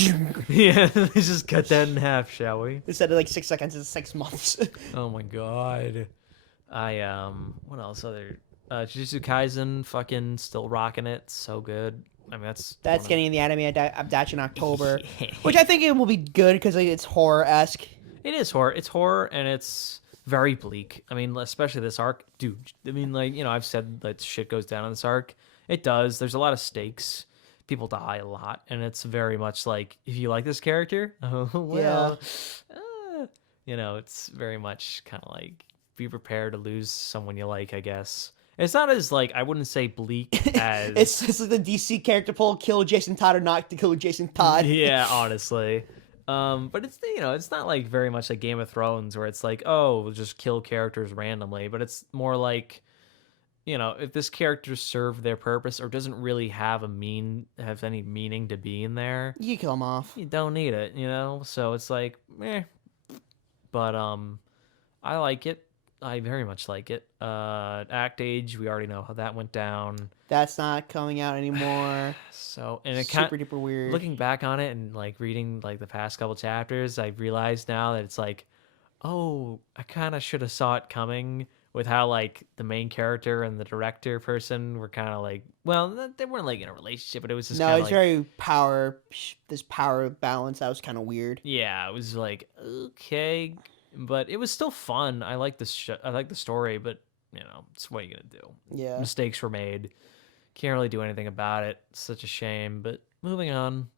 Yeah, let's just cut that in half, shall we? Instead of like 6 seconds, it's 6 months. Oh my god. What else? Jujutsu Kaisen, fucking still rocking it. So good. I mean, that's Getting the anime adaptation in October, which I think it will be good because like, it's horror-esque. It is horror. It's horror, and it's very bleak. I mean, especially this arc, dude. I mean, like, I've said that shit goes down in this arc. It does. There's a lot of stakes. People die a lot, and it's very much like, if you like this character, oh well, it's very much kind of like be prepared to lose someone you like, I guess. It's not as like, I wouldn't say bleak as it's like the DC character poll: kill Jason Todd or not to kill Jason Todd. Yeah, honestly. But it's it's not like very much like Game of Thrones where it's like, oh, we'll just kill characters randomly, but it's more like, if this character served their purpose or doesn't really have any meaning to be in there, You kill him off. you don't need it, So it's like, eh. But I like it. I very much like it. Act Age, we already know how that went down. That's not coming out anymore. So, and it Super duper weird. looking back on it and like reading like the past couple chapters, I realized now that it's like, oh, I kind of should have saw it coming with how like the main character and the director person were kind of like, well, they weren't like in a relationship, but it was just No, it's like, very this power balance that was kind of weird. yeah, it was like, okay, but it was still fun. I like I like the story, but it's what are you gonna do? Yeah. Mistakes were made. Can't really do anything about it. It's such a shame. But moving on.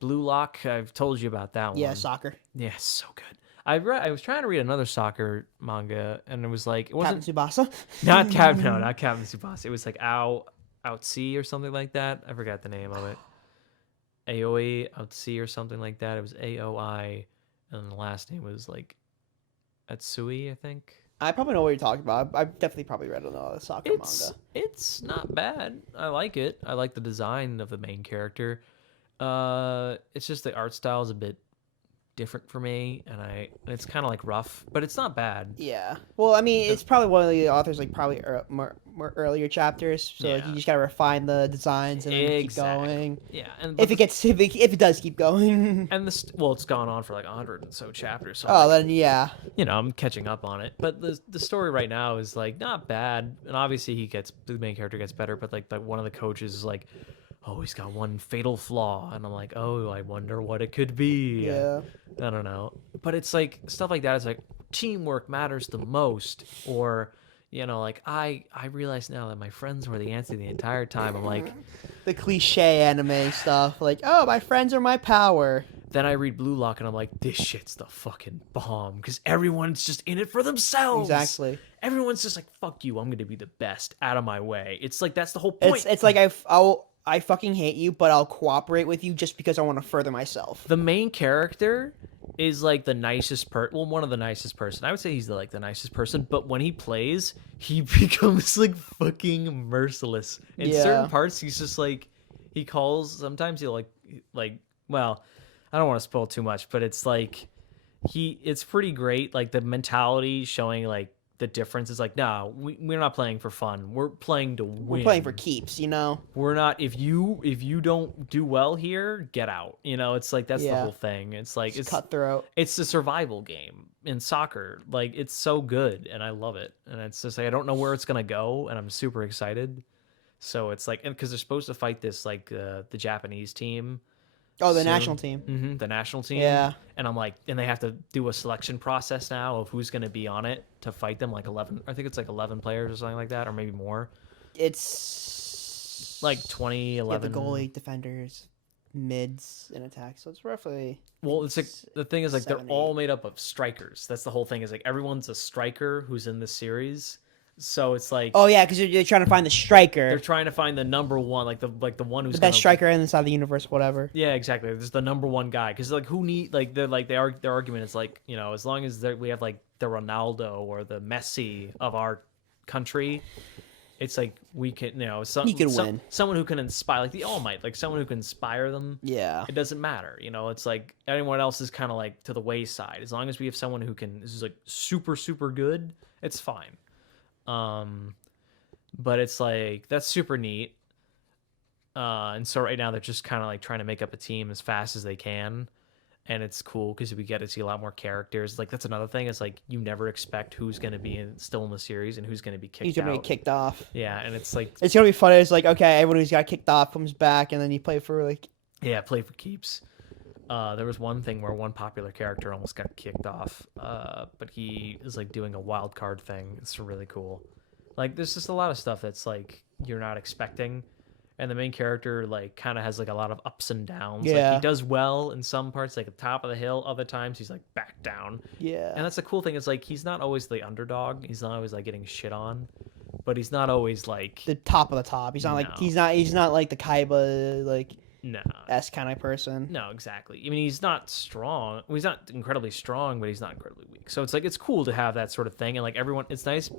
Blue Lock, I've told you about that one. Yeah, soccer. Yeah, so good. I was trying to read another soccer manga, and it was like, it wasn't Captain Tsubasa. not Captain Tsubasa. It was like Out Sea or something like that. I forgot the name of it. Aoi Out Sea or something like that. It was AOI, and the last name was like Atsui, I think. I probably know what you're talking about. I've definitely probably read another soccer manga. It's not bad. I like it. I like the design of the main character. It's just the art style is a bit different for me, and it's kind of like rough, but it's not bad. Yeah. Well, I mean, it's probably one of the authors like probably more earlier chapters, so like, Yeah. you just gotta refine the designs and then keep Exactly. going. Yeah, and If it does keep going. and it's gone on for like 100 and so chapters. So Oh, then yeah. I'm catching up on it. But the story right now is like not bad, and obviously the main character gets better. But like one of the coaches is like, oh, he's got one fatal flaw, and I'm like, oh, I wonder what it could be. Yeah. I don't know, but it's like stuff like that. It's like teamwork matters the most, or like I realize now that my friends were the answer the entire time. I'm like, The cliche anime stuff, like, oh, my friends are my power. then I read Blue Lock and I'm like, this shit's the fucking bomb because everyone's just in it for themselves. Exactly. Everyone's just like, fuck you, I'm gonna be the best, out of my way. It's like that's the whole point. It's like I fucking hate you, but I'll cooperate with you just because I want to further myself. The main character is like the nicest one of the nicest person. I would say he's the nicest person, but when he plays, he becomes like fucking merciless. In Yeah. certain parts, he's just like sometimes he'll like well, I don't want to spoil too much, but it's like it's pretty great, like the mentality showing like the difference is like, no, we're not playing for fun. We're playing to win. We're playing for keeps, We're not. If you don't do well here, get out. It's like that's the Yeah. whole thing. It's like It's cutthroat. it's a survival game. in soccer. Like it's so good, and I love it. And it's just like I don't know where it's gonna go, and I'm super excited. So it's like, and because they're supposed to fight this like the Japanese team Oh, the national soon. team. The national team. Yeah. And I'm like, and they have to do a selection process now of who's going to be on it to fight them. Like 11, I think it's like 11 players or something like that, or maybe more. It's Like 20, 11. the goalie, defenders, mids, and attack. So it's roughly. Well, it's like the thing is like 7, they're all 8. made up of strikers. That's the whole thing. Is like everyone's a striker who's in this series. So it's like Oh yeah, because you're trying to find the they're striker, trying to find the number one, like the one who's the best gonna, striker inside the universe, whatever. Yeah, exactly. There's the number one guy because like who need like their argument is like as long as we have like the Ronaldo or the Messi of our country, it's like we can He could win. someone who can inspire like the All Might, like someone who can inspire them. Yeah. It doesn't matter, it's like anyone else is kind of like to the wayside. As long as we have someone who is like super good, it's fine. But it's like that's super neat. And so right now they're just kind of like trying to make up a team as fast as they can, and it's cool because we get to see a lot more characters. Like that's another thing is like you never expect who's going to be still in the series and who's going to be kicked He's gonna out. be kicked off. Yeah, and it's like It's gonna be funny. It's like okay, everyone who's got kicked off comes back, and then you play for like. play for keeps. There was one thing where one popular character almost got kicked off, but he is like doing a wild card thing. It's really cool. Like there's just a lot of stuff that's like you're not expecting. And the main character like kind of has like a lot of ups and downs. Yeah. Like he does well in some parts, like at the top of the hill. Other times he's like back down. Yeah. And that's the cool thing. Is like he's not always the underdog. He's not always like getting shit on, but he's not always like the top of the top. He's not like No. he's not like the Kaiba like no. S kind of person. No, exactly. I mean, he's not strong. Well, he's not incredibly strong, but he's not incredibly weak. So it's like it's cool to have that sort of thing, and like everyone, it's nice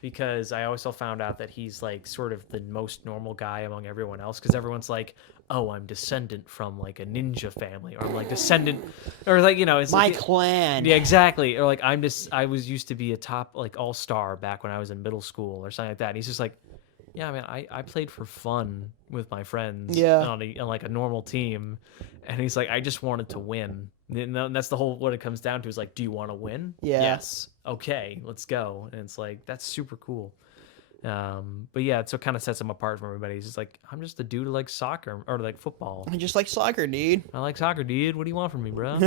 because I also found out that he's like sort of the most normal guy among everyone else because everyone's like, oh, I'm descendant from like a ninja family, or I'm like descendant, or like it's My like, clan. Yeah, exactly. Or like I was used to be a top like all-star back when I was in middle school or something like that. And he's just like, yeah, man, I played for fun with my friends on like a normal team, and he's like, I just wanted to win. And that's the whole what it comes down to is like, do you want to win? Yeah. Yes. Okay, let's go. And it's like that's super cool. But yeah, so it kind of sets him apart from everybody. He's just like, I'm just a dude who likes soccer or like football. I just like soccer, dude. I like soccer, dude. What do you want from me, bro?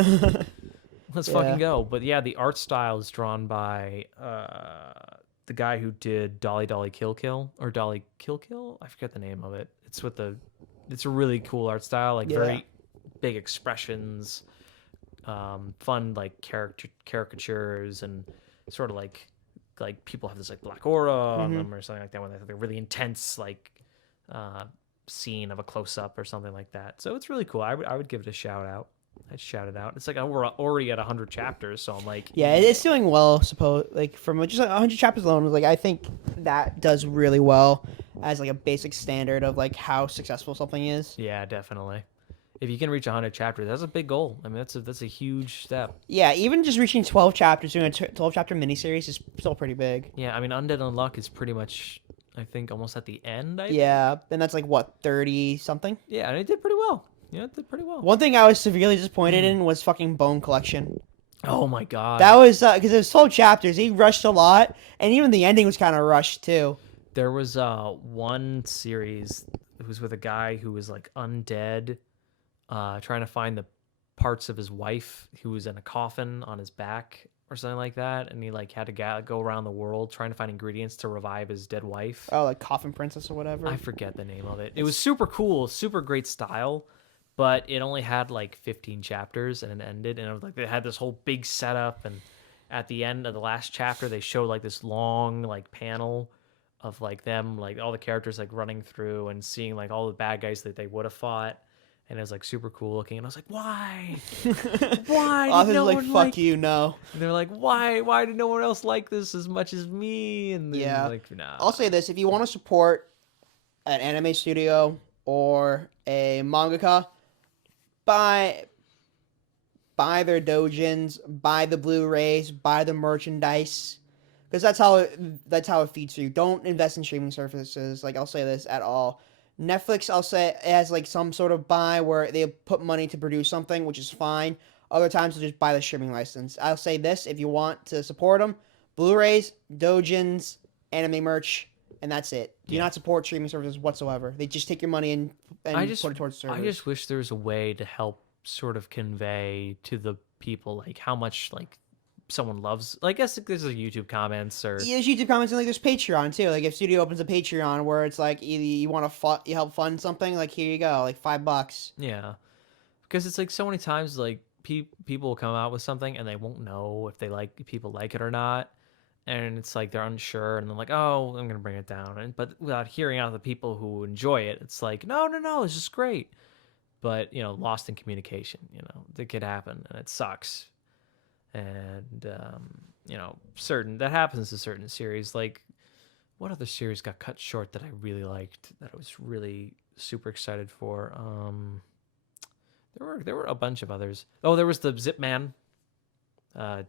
Let's fucking go. But yeah, the art style is drawn by the guy who did Dolly Dolly Kill Kill or Dolly Kill Kill. I forget the name of it. It's a really cool art style, like very big expressions, fun like caricatures, and sort of like people have this like black aura on them or something like that when they have a really intense like scene of a close up or something like that. So it's really cool. I would give it a shout out. I'd shout it out. It's like we're already at 100 chapters, so I'm like, yeah, it's doing well. Like from just like 100 chapters alone, like I think that does really well as like a basic standard of like how successful something is. Yeah, definitely. If you can reach 100 chapters, that's a big goal. I mean, that's a huge step. Yeah, even just reaching 12 chapters, doing a 12 chapter miniseries is still pretty big. Yeah, I mean, Undead Unluck is pretty much, I think, almost at the end. Yeah, and that's like what 30 something. Yeah, and it did pretty well. Yeah, it did pretty well. One thing I was severely disappointed in was fucking Bone Collection. Oh my god. That was because it was 12 chapters. He rushed a lot, and even the ending was kind of rushed too. There was one series. It was with a guy who was like undead, trying to find the parts of his wife who was in a coffin on his back or something like that, and he like had to go around the world trying to find ingredients to revive his dead wife. Oh, like Coffin Princess or whatever. I forget the name of it. It was super cool, super great style. But it only had like 15 chapters and it ended. And it was like they had this whole big setup. And at the end of the last chapter, they showed like this long like panel of like them, like all the characters like running through and seeing like all the bad guys that they would have fought. And it was like super cool looking. And I was like, why? Why? Authors no like, fuck you, no. And they're like, why did no one else like this as much as me? And yeah, like, nah. I'll say this: if you want to support an anime studio or a mangaka, buy their doujins, buy the Blu-rays, buy the merchandise, because that's how it feeds you. Don't invest in streaming services. Like I'll say this at all. Netflix, I'll say, it has like some sort of buy where they put money to produce something, which is fine. Other times they'll just buy the streaming license. I'll say this: if you want to support them, Blu-rays, Dojins, anime merch, and that's it. Do not support streaming services whatsoever. They just take your money and put it towards servers. I just wish there was a way to help sort of convey to the people like how much like someone loves. Like, I guess there's a YouTube comments or there's YouTube comments and like there's Patreon too. Like if Studio opens a Patreon where it's like either you want to you help fund something, like here you go, like $5. Yeah, because it's like so many times like people will come out with something and they won't know if people like it or not. And it's like they're unsure, and they're like, "Oh, I'm gonna bring it down." And but without hearing out the people who enjoy it, it's like, "No, it's just great." But lost in communication. That could happen, and it sucks. And certain that happens to certain series. Like, what other series got cut short that I really liked? That I was really super excited for. There were a bunch of others. Oh, there was the Zip Man.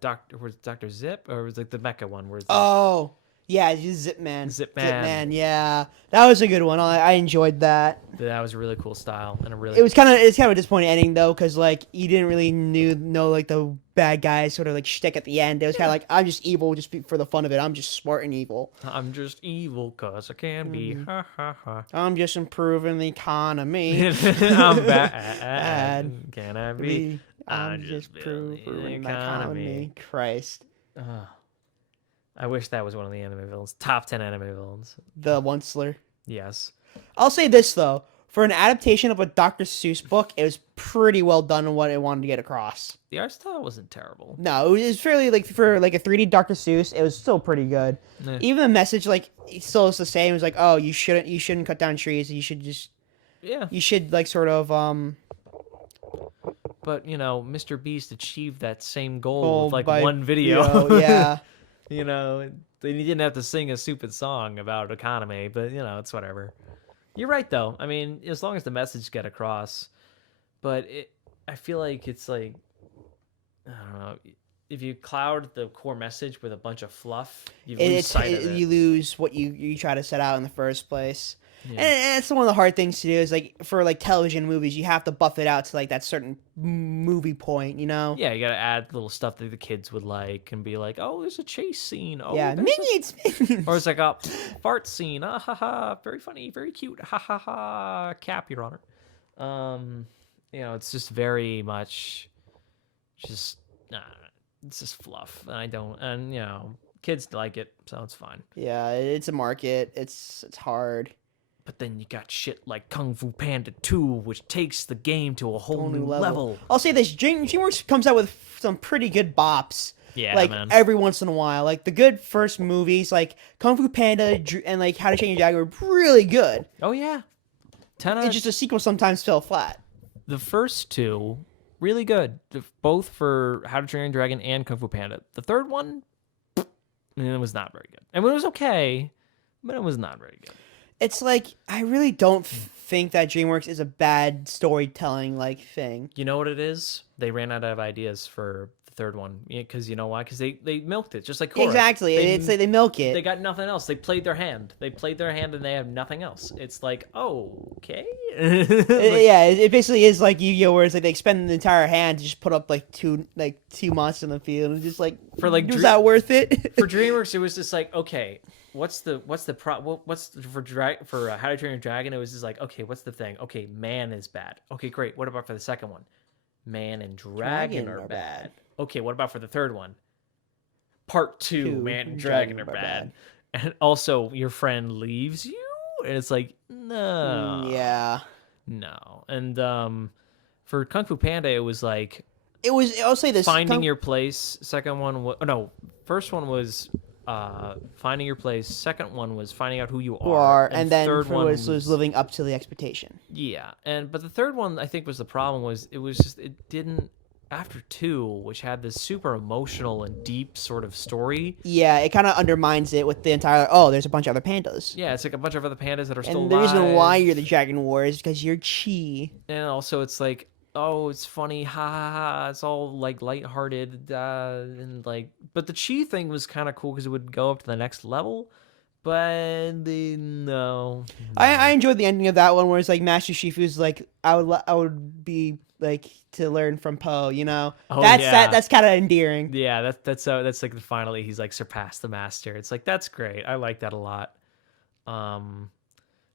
Dr. Zip, or was like the Mecha one? Oh, yeah, Zip Man. Zip Man, yeah, that was a good one. I enjoyed that. That was a really cool style and It was kind of a disappointing ending though, because like you didn't really know like the bad guy sort of like shtick at the end. It was kind of like, I'm just evil just for the fun of it. I'm just smart and evil. I'm just evil cause I can be. Ha ha ha. I'm just improving the economy. I'm bad. Can I be? I'm just improving the economy. Christ. I wish that was one of the anime villains. Top 10 anime villains. The Onceler. Yes. I'll say this though. For an adaptation of a Dr. Seuss book, it was pretty well done in what it wanted to get across. The art style wasn't terrible. No, it was fairly like for like a 3D Dr. Seuss, it was still pretty good. Even the message, like, it still is the same. It was like, oh, you shouldn't cut down trees. You should just, you should like sort of But Mr. Beast achieved that same goal with like one video. Yeah. They didn't have to sing a stupid song about economy, but it's whatever. You're right though. I mean, as long as the message get across, but I feel like it's like, I don't know, if you cloud the core message with a bunch of fluff, you lose sight of it. You lose what you try to set out in the first place. Yeah. And it's one of the hard things to do is like for like television movies, you have to buff it out to like that certain movie point, Yeah, you got to add little stuff that the kids would like and be like, oh, there's a chase scene. Oh, yeah, minions. Or it's like a fart scene. Ah, ha, ha. Very funny, very cute. Ha, ha, ha. Cap, Your Honor. It's just very much just, it's just fluff. Kids like it, so it's fine. Yeah, it's a market. It's hard. But then you got shit like Kung Fu Panda 2, which takes the game to a whole new level. I'll say this, DreamWorks comes out with some pretty good bops. Yeah, like, man. Every once in a while. Like, the good first movies, like Kung Fu Panda and, like, How to Train Your Dragon were really good. Oh, yeah. It's just a sequel sometimes fell flat. The first two, really good. Both for How to Train Your Dragon and Kung Fu Panda. The third one, it was not very good. I mean, it was okay, but it was not very good. It's like, I really don't think that DreamWorks is a bad storytelling like thing. You know what it is? They ran out of ideas for the third one. Because you know why? Because they milked it, just like Korra. Exactly. It's like they milk it. They got nothing else. They played their hand. And they have nothing else. It's like, oh, okay. Yeah, it basically is like Yu-Gi-Oh! Where it's like they spend the entire hand to just put up like two monsters in the field and just like, for like, was that worth it? For DreamWorks, it was just like, okay, for How to Train Your Dragon? It was just like, okay, what's the thing? Okay, man is bad. Okay, great. What about for the second one? Man and dragon are bad. Okay, what about for the third one? Part 2, man and dragon are bad. And also, your friend leaves you? And it's like, no. Yeah. No. And for Kung Fu Panda, it was like... I'll say this. Finding your place. Second one was... No, first one was... finding your place. Second one was finding out who you are. And then third one was living up to the expectation. Yeah, but the third one I think was the problem was it didn't, after 2, which had this super emotional and deep sort of story. Yeah, it kind of undermines it with the entire, there's a bunch of other pandas. Yeah, it's like a bunch of other pandas that are still alive. And the reason why you're the Dragon War is because you're Chi. And also it's like, oh, it's funny, ha ha ha, it's all like lighthearted, and like, but the Chi thing was kind of cool because it would go up to the next level, But no. I enjoyed the ending of that one where it's like Master Shifu's like I would be like to learn from Poe, you know. Oh, That's yeah. that's kind of endearing. Yeah, that's like finally he's like surpassed the master. It's like that's great. I like that a lot. Um,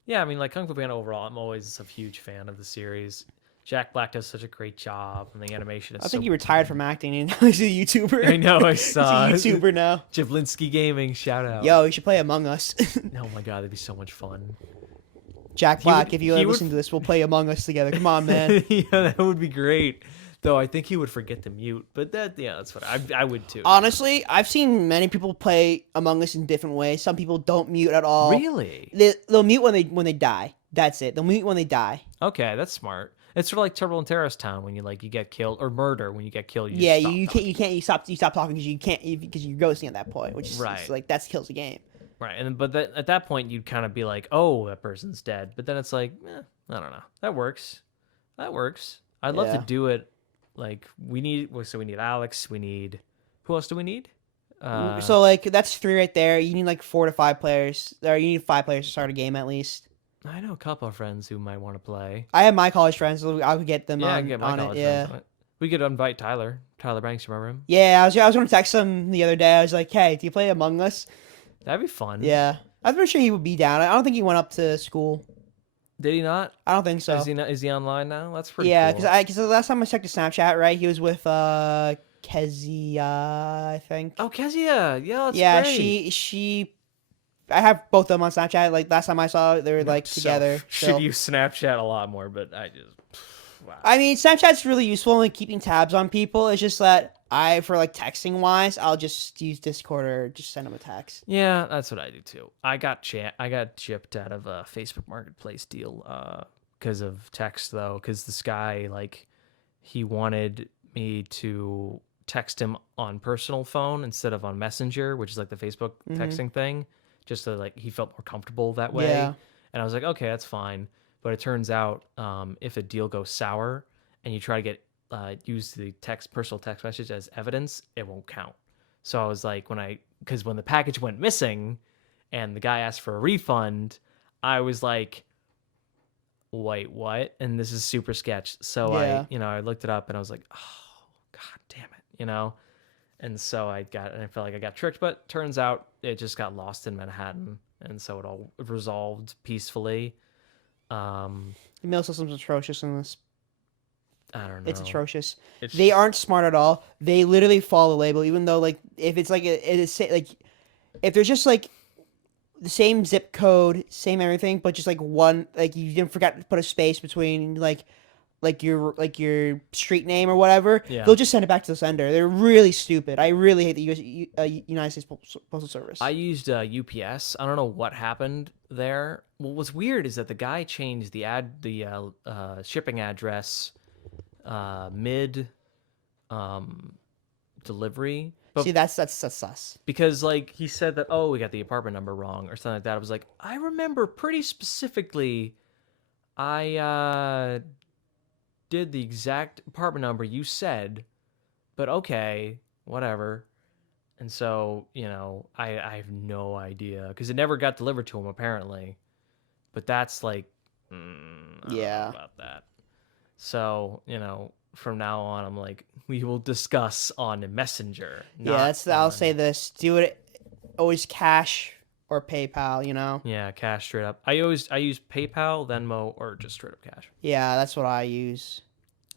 yeah, I mean like Kung Fu Panda overall, I'm always a huge fan of the series. Jack Black does such a great job, and the animation is. I think so he retired from acting and now he's a YouTuber. I know, I He's a saw. YouTuber now. Jablinski Gaming, shout out. Yo, you should play Among Us. Oh my god, that'd be so much fun. Jack Black, if you he ever would- listen to this, we'll play Among Us together. Come on, man. Yeah, that would be great. Though I think he would forget to mute, but that's what I would too. Honestly, I've seen many people play Among Us in different ways. Some people don't mute at all. Really? They'll mute when they die. That's it. They'll mute when they die. Okay, that's smart. It's sort of like Turtle and Terrace Town when you get killed, or murder when you get killed. You Yeah, just stop you can't you stop talking because you can't because you're ghosting at that point, which is Right. it's like that kills the game. right, and but at that point you'd kind of be like, oh, that person's dead. But then it's like, I don't know. That works. That works. I'd love Yeah. to do it. Like we need Alex. We need who else do we need? So like that's 3 right there. You need like 4 to 5 players, or you need 5 players to start a game at least. I know a couple of friends who might want to play. I have my college friends, so I could get them Yeah, I on, can get my on it. college Yeah. friends on it. We could invite Tyler Banks. Remember him? Yeah, I was gonna text him the other day. I was like, "Hey, do you play Among Us?" That'd be fun. Yeah, I'm pretty sure he would be down. I don't think he went up to school. Did he not? I don't think so. Is he online now? That's pretty. Yeah, cool. because the last time I checked his Snapchat, right, he was with Kezia, I think. Oh, Kezia. Yeah, that's yeah, great. she. I have both of them on Snapchat. Like last time I saw, they were like together. Should use Snapchat a lot more, but I just. Wow. I mean, Snapchat's really useful in like, keeping tabs on people. It's just that for like texting wise, I'll just use Discord or just send them a text. Yeah, that's what I do too. I got chipped out of a Facebook Marketplace deal because of text though, because this guy like he wanted me to text him on personal phone instead of on Messenger, which is like the Facebook texting thing, just so like he felt more comfortable that way. Yeah. And I was like, okay, that's fine. But it turns out if a deal goes sour and you try to get use the personal text message as evidence, it won't count. So I was like, because when the package went missing and the guy asked for a refund, I was like, wait, what? And this is super sketch. So Yeah. I looked it up and I was like, oh, god damn it, And so I felt like I got tricked, but turns out it just got lost in Manhattan. And so it all resolved peacefully. The mail system's atrocious in this. I don't know. It's atrocious. It's They just- aren't smart at all. They literally follow the label, even though like if it's like it is like if there's just like the same zip code, same everything, but just like one like you didn't forget to put a space between like your street name or whatever, Yeah. they'll just send it back to the sender. They're really stupid. I really hate the United States Postal Service. I used UPS. I don't know what happened there. Well, what's weird is that the guy changed the shipping address mid delivery. But See, that's sus. because like he said that, oh, we got the apartment number wrong or something like that. I was like, I remember pretty specifically I did the exact apartment number you said, but okay, whatever. And so, I have no idea because it never got delivered to him apparently. But that's like, I don't know Yeah. about that. So, from now on, I'm like, we will discuss on Messenger. Yeah, not I'll on- say this: do it always cash or PayPal. Yeah, cash straight up. I use PayPal, Venmo, or just straight up cash. Yeah, that's what I use.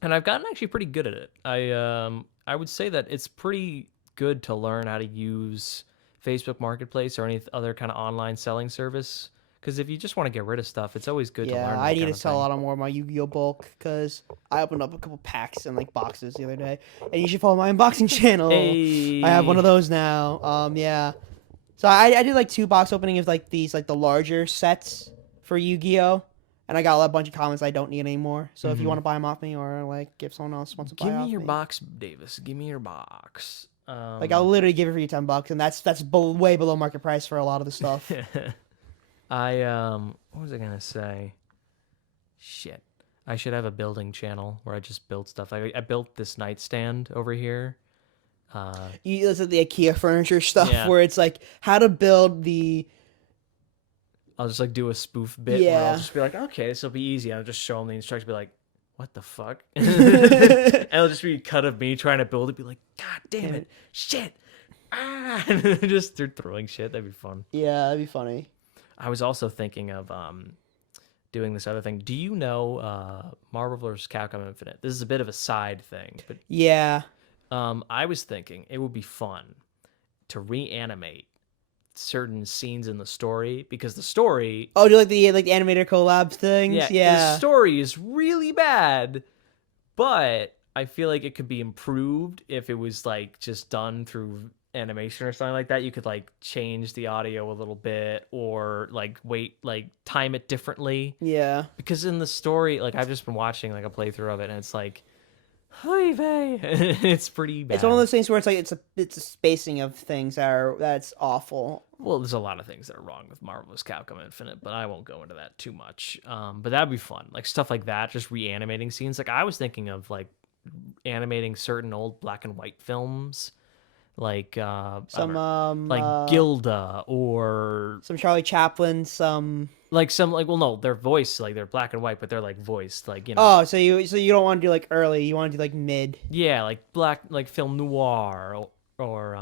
And I've gotten actually pretty good at it. I would say that it's pretty good to learn how to use Facebook Marketplace or any other kind of online selling service. Because if you just want to get rid of stuff, it's always good to learn. Yeah, that I need kind to of sell a thing. lot more of my Yu-Gi-Oh bulk because I opened up a couple packs and like boxes the other day, and you should follow my unboxing channel. Hey. I have one of those now. Yeah. So I did like 2 box opening of like these like the larger sets for Yu-Gi-Oh, and I got a bunch of comments I don't need anymore. So if you want to buy them off me or like if someone else wants to buy Give me off your me, box, Davis. Give me your box. like I'll literally give it for you $10, and that's way below market price for a lot of the stuff. What was I gonna say? Shit. I should have a building channel where I just build stuff. I built this nightstand over here. You listen to the IKEA furniture stuff Yeah. where it's like how to build the I'll just like do a spoof bit where I'll Yeah. just be like, okay, this will be easy. I'll just show them the instructions, be like, what the fuck? And it'll just be a cut of me trying to build it, be like, God damn it, shit, ah, and just they're throwing shit. That'd be fun. Yeah, that'd be funny. I was also thinking of doing this other thing. Do you know Marvel vs. Capcom Infinite? This is a bit of a side thing, but Yeah. I was thinking it would be fun to reanimate certain scenes in the story because the story, Oh, do you like the animator collab things? yeah, Yeah. the story is really bad, but I feel like it could be improved if it was like just done through animation or something like that. You could like change the audio a little bit or like time it differently. Yeah. Because in the story, like I've just been watching like a playthrough of it, and it's like, hi vey, it's pretty bad. It's one of those things where it's like it's a spacing of things that's awful. Well, there's a lot of things that are wrong with Marvel vs. Capcom Infinite, but I won't go into that too much. But that'd be fun, like stuff like that, just reanimating scenes. Like I was thinking of like animating certain old black and white films, like Gilda or some Charlie Chaplin, some their voice, like they're black and white, but they're like voiced, like Oh, so you don't want to do like early, you want to do like mid. Yeah, like film noir or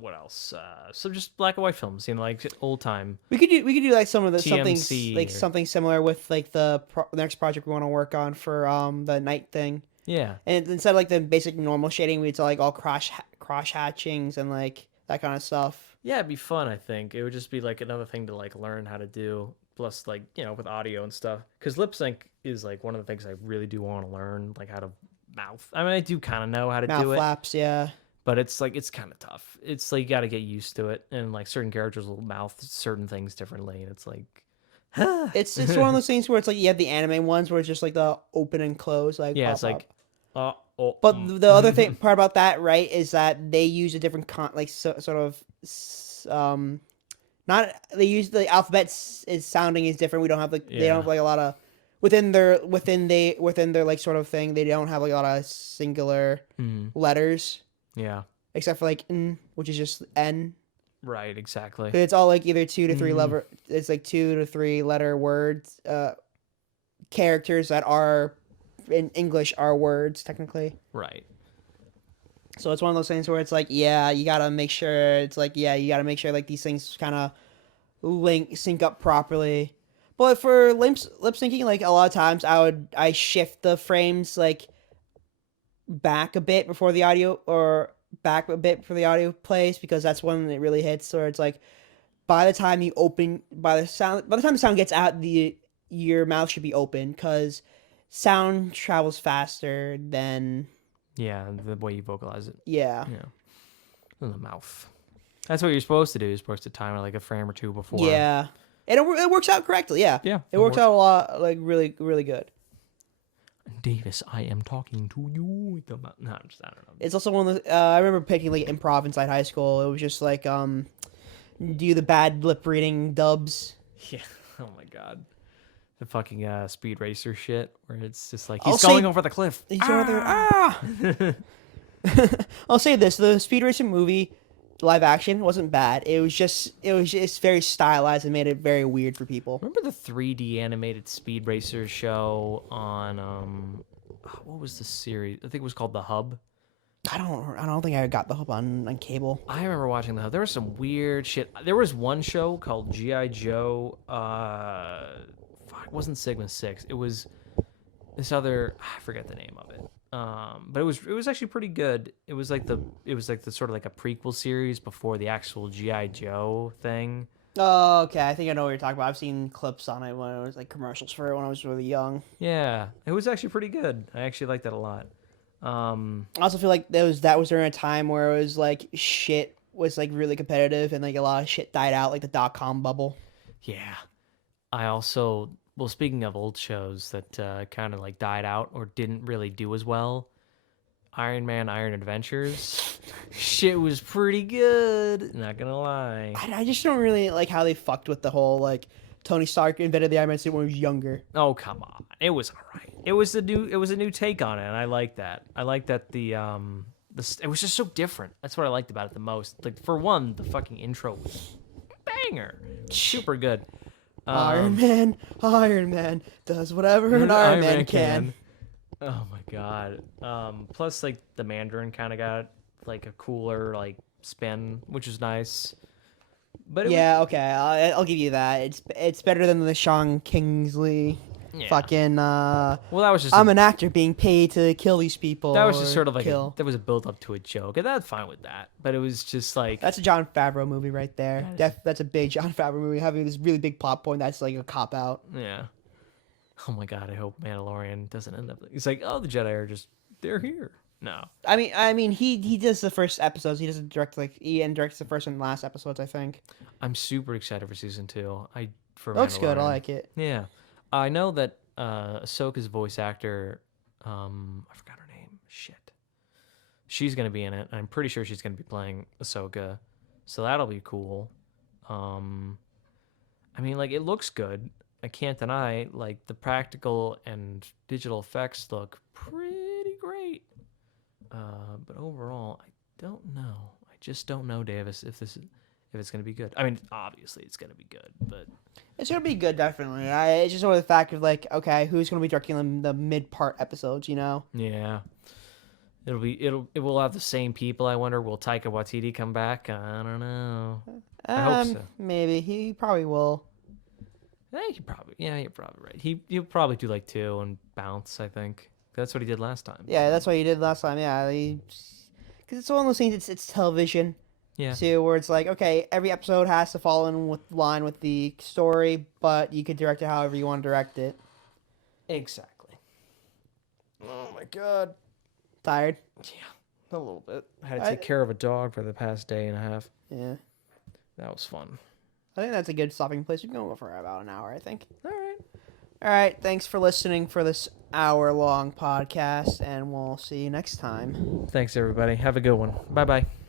what else? So just black and white films, like old time. We could do like some of the TMC like something similar with like the next project we want to work on for the night thing. Yeah. And instead of like the basic normal shading, we do like all cross hatchings and like that kind of stuff. Yeah, it'd be fun, I think. It would just be like another thing to like learn how to do. Plus like, with audio and stuff. Because lip sync is like one of the things I really do want to learn, like how to mouth. I mean, I do kind of know how to Mouth do it. flaps, yeah. But it's like, it's kind of tough. It's like, you got to get used to it. And like certain characters will mouth certain things differently. And it's like, It's one of those things where it's like you have the anime ones where it's just like the open and close, like yeah, pop it's like, up. oh. But the other thing part about that, right, is that they use a different not they use the alphabet is sounding is different. We don't have like they don't have like a lot of within their like sort of thing. They don't have like a lot of singular letters. Yeah. Except for like N, which is just N. Right, exactly. It's all like either 2 to 3 letter. It's like 2 to 3 letter words, characters that are in English are words technically. Right. So it's one of those things where it's like, yeah, you gotta make sure. It's like, yeah, you gotta make sure like these things kind of sync up properly. But for lip syncing, like a lot of times I shift the frames like back a bit before the audio plays because that's when it really hits. Or it's like by the time the sound gets out, your mouth should be open because sound travels faster than the way you vocalize it. Yeah. In the mouth. That's what you're supposed to do. You're supposed to time it like a frame or two before. Yeah. And it works out correctly. Yeah. Yeah. It works out a lot, like really, really good. Davis, I am talking to you. No, I don't know. It's also one of the. I remember picking like improv inside high school. It was just like do the bad lip reading dubs. Yeah. Oh my god. The fucking Speed Racer shit, where it's just like he's going over the cliff. He's I'll say this: the Speed Racer movie, live action, wasn't bad. It was just very stylized and made it very weird for people. Remember the 3D animated Speed Racer show on what was the series? I think it was called The Hub. I don't think I got The Hub on cable. I remember watching The Hub. There was some weird shit. There was one show called G.I. Joe. It wasn't Sigma 6. It was this other. I forget the name of it. But it was actually pretty good. It was like the sort of like a prequel series before the actual G.I. Joe thing. Oh, okay. I think I know what you're talking about. I've seen clips on it when it was like commercials for it when I was really young. Yeah, it was actually pretty good. I actually liked that a lot. I also feel like that was during a time where it was like shit was like really competitive and like a lot of shit died out, like the .com bubble. Yeah. I also, well, speaking of old shows that kind of like died out or didn't really do as well, Iron Man, Iron Adventures, shit was pretty good. Not gonna lie. I just don't really like how they fucked with the whole like Tony Stark invented the Iron Man suit when he was younger. Oh come on, it was alright. It was a new take on it, and I like that. I like that it was just so different. That's what I liked about it the most. Like for one, the fucking intro was banger. Super good. Iron Man does whatever an Iron Man can. Oh my god. Plus, like, the Mandarin kind of got like a cooler like spin, which is nice. But Okay, I'll give you that. It's better than the Sean Kingsley. yeah. Fucking. Well, that was just I'm an actor being paid to kill these people. that was just sort of like kill. that was a build up to a joke, and that's fine with that. But it was just like That's a Jon Favreau movie right there. That's a big Jon Favreau movie, having this really big plot point that's like a cop out. yeah. Oh my god, I hope Mandalorian doesn't end up. It's like, oh, the Jedi are just they're here. No. I mean, he does the first episodes. He doesn't direct he directs the first and last episodes, I think. I'm super excited for season 2. For Looks good. I Mandalorian. like it. Yeah, I know that Ahsoka's voice actor, I forgot her name. Shit, she's gonna be in it. I'm pretty sure she's gonna be playing Ahsoka, so that'll be cool. I mean, like, it looks good. I can't deny, like, the practical and digital effects look pretty great. But overall, I don't know. I just don't know, Davis, if it's gonna be good. I mean, obviously it's gonna be good, but It's gonna be good, definitely. It's just sort of the fact of like, okay, who's gonna be directing the mid part episodes? You know? yeah, it will have the same people. I wonder, will Taika Waititi come back? I don't know. I hope so. Maybe he probably will. You're probably right. He'll probably do like 2 and bounce. I think that's what he did last time. Yeah, that's what he did last time. Yeah, because it's one of those things. It's television. Yeah. Too, where it's like, okay, every episode has to fall in line with the story, but you could direct it however you want to direct it. Exactly. Oh my god. Tired? Yeah, a little bit. I had to take care of a dog for the past day and a half. Yeah. That was fun. I think that's a good stopping place. We can go for about an hour, I think. All right. All right. Thanks for listening for this hour-long podcast, and we'll see you next time. Thanks, everybody. Have a good one. Bye-bye.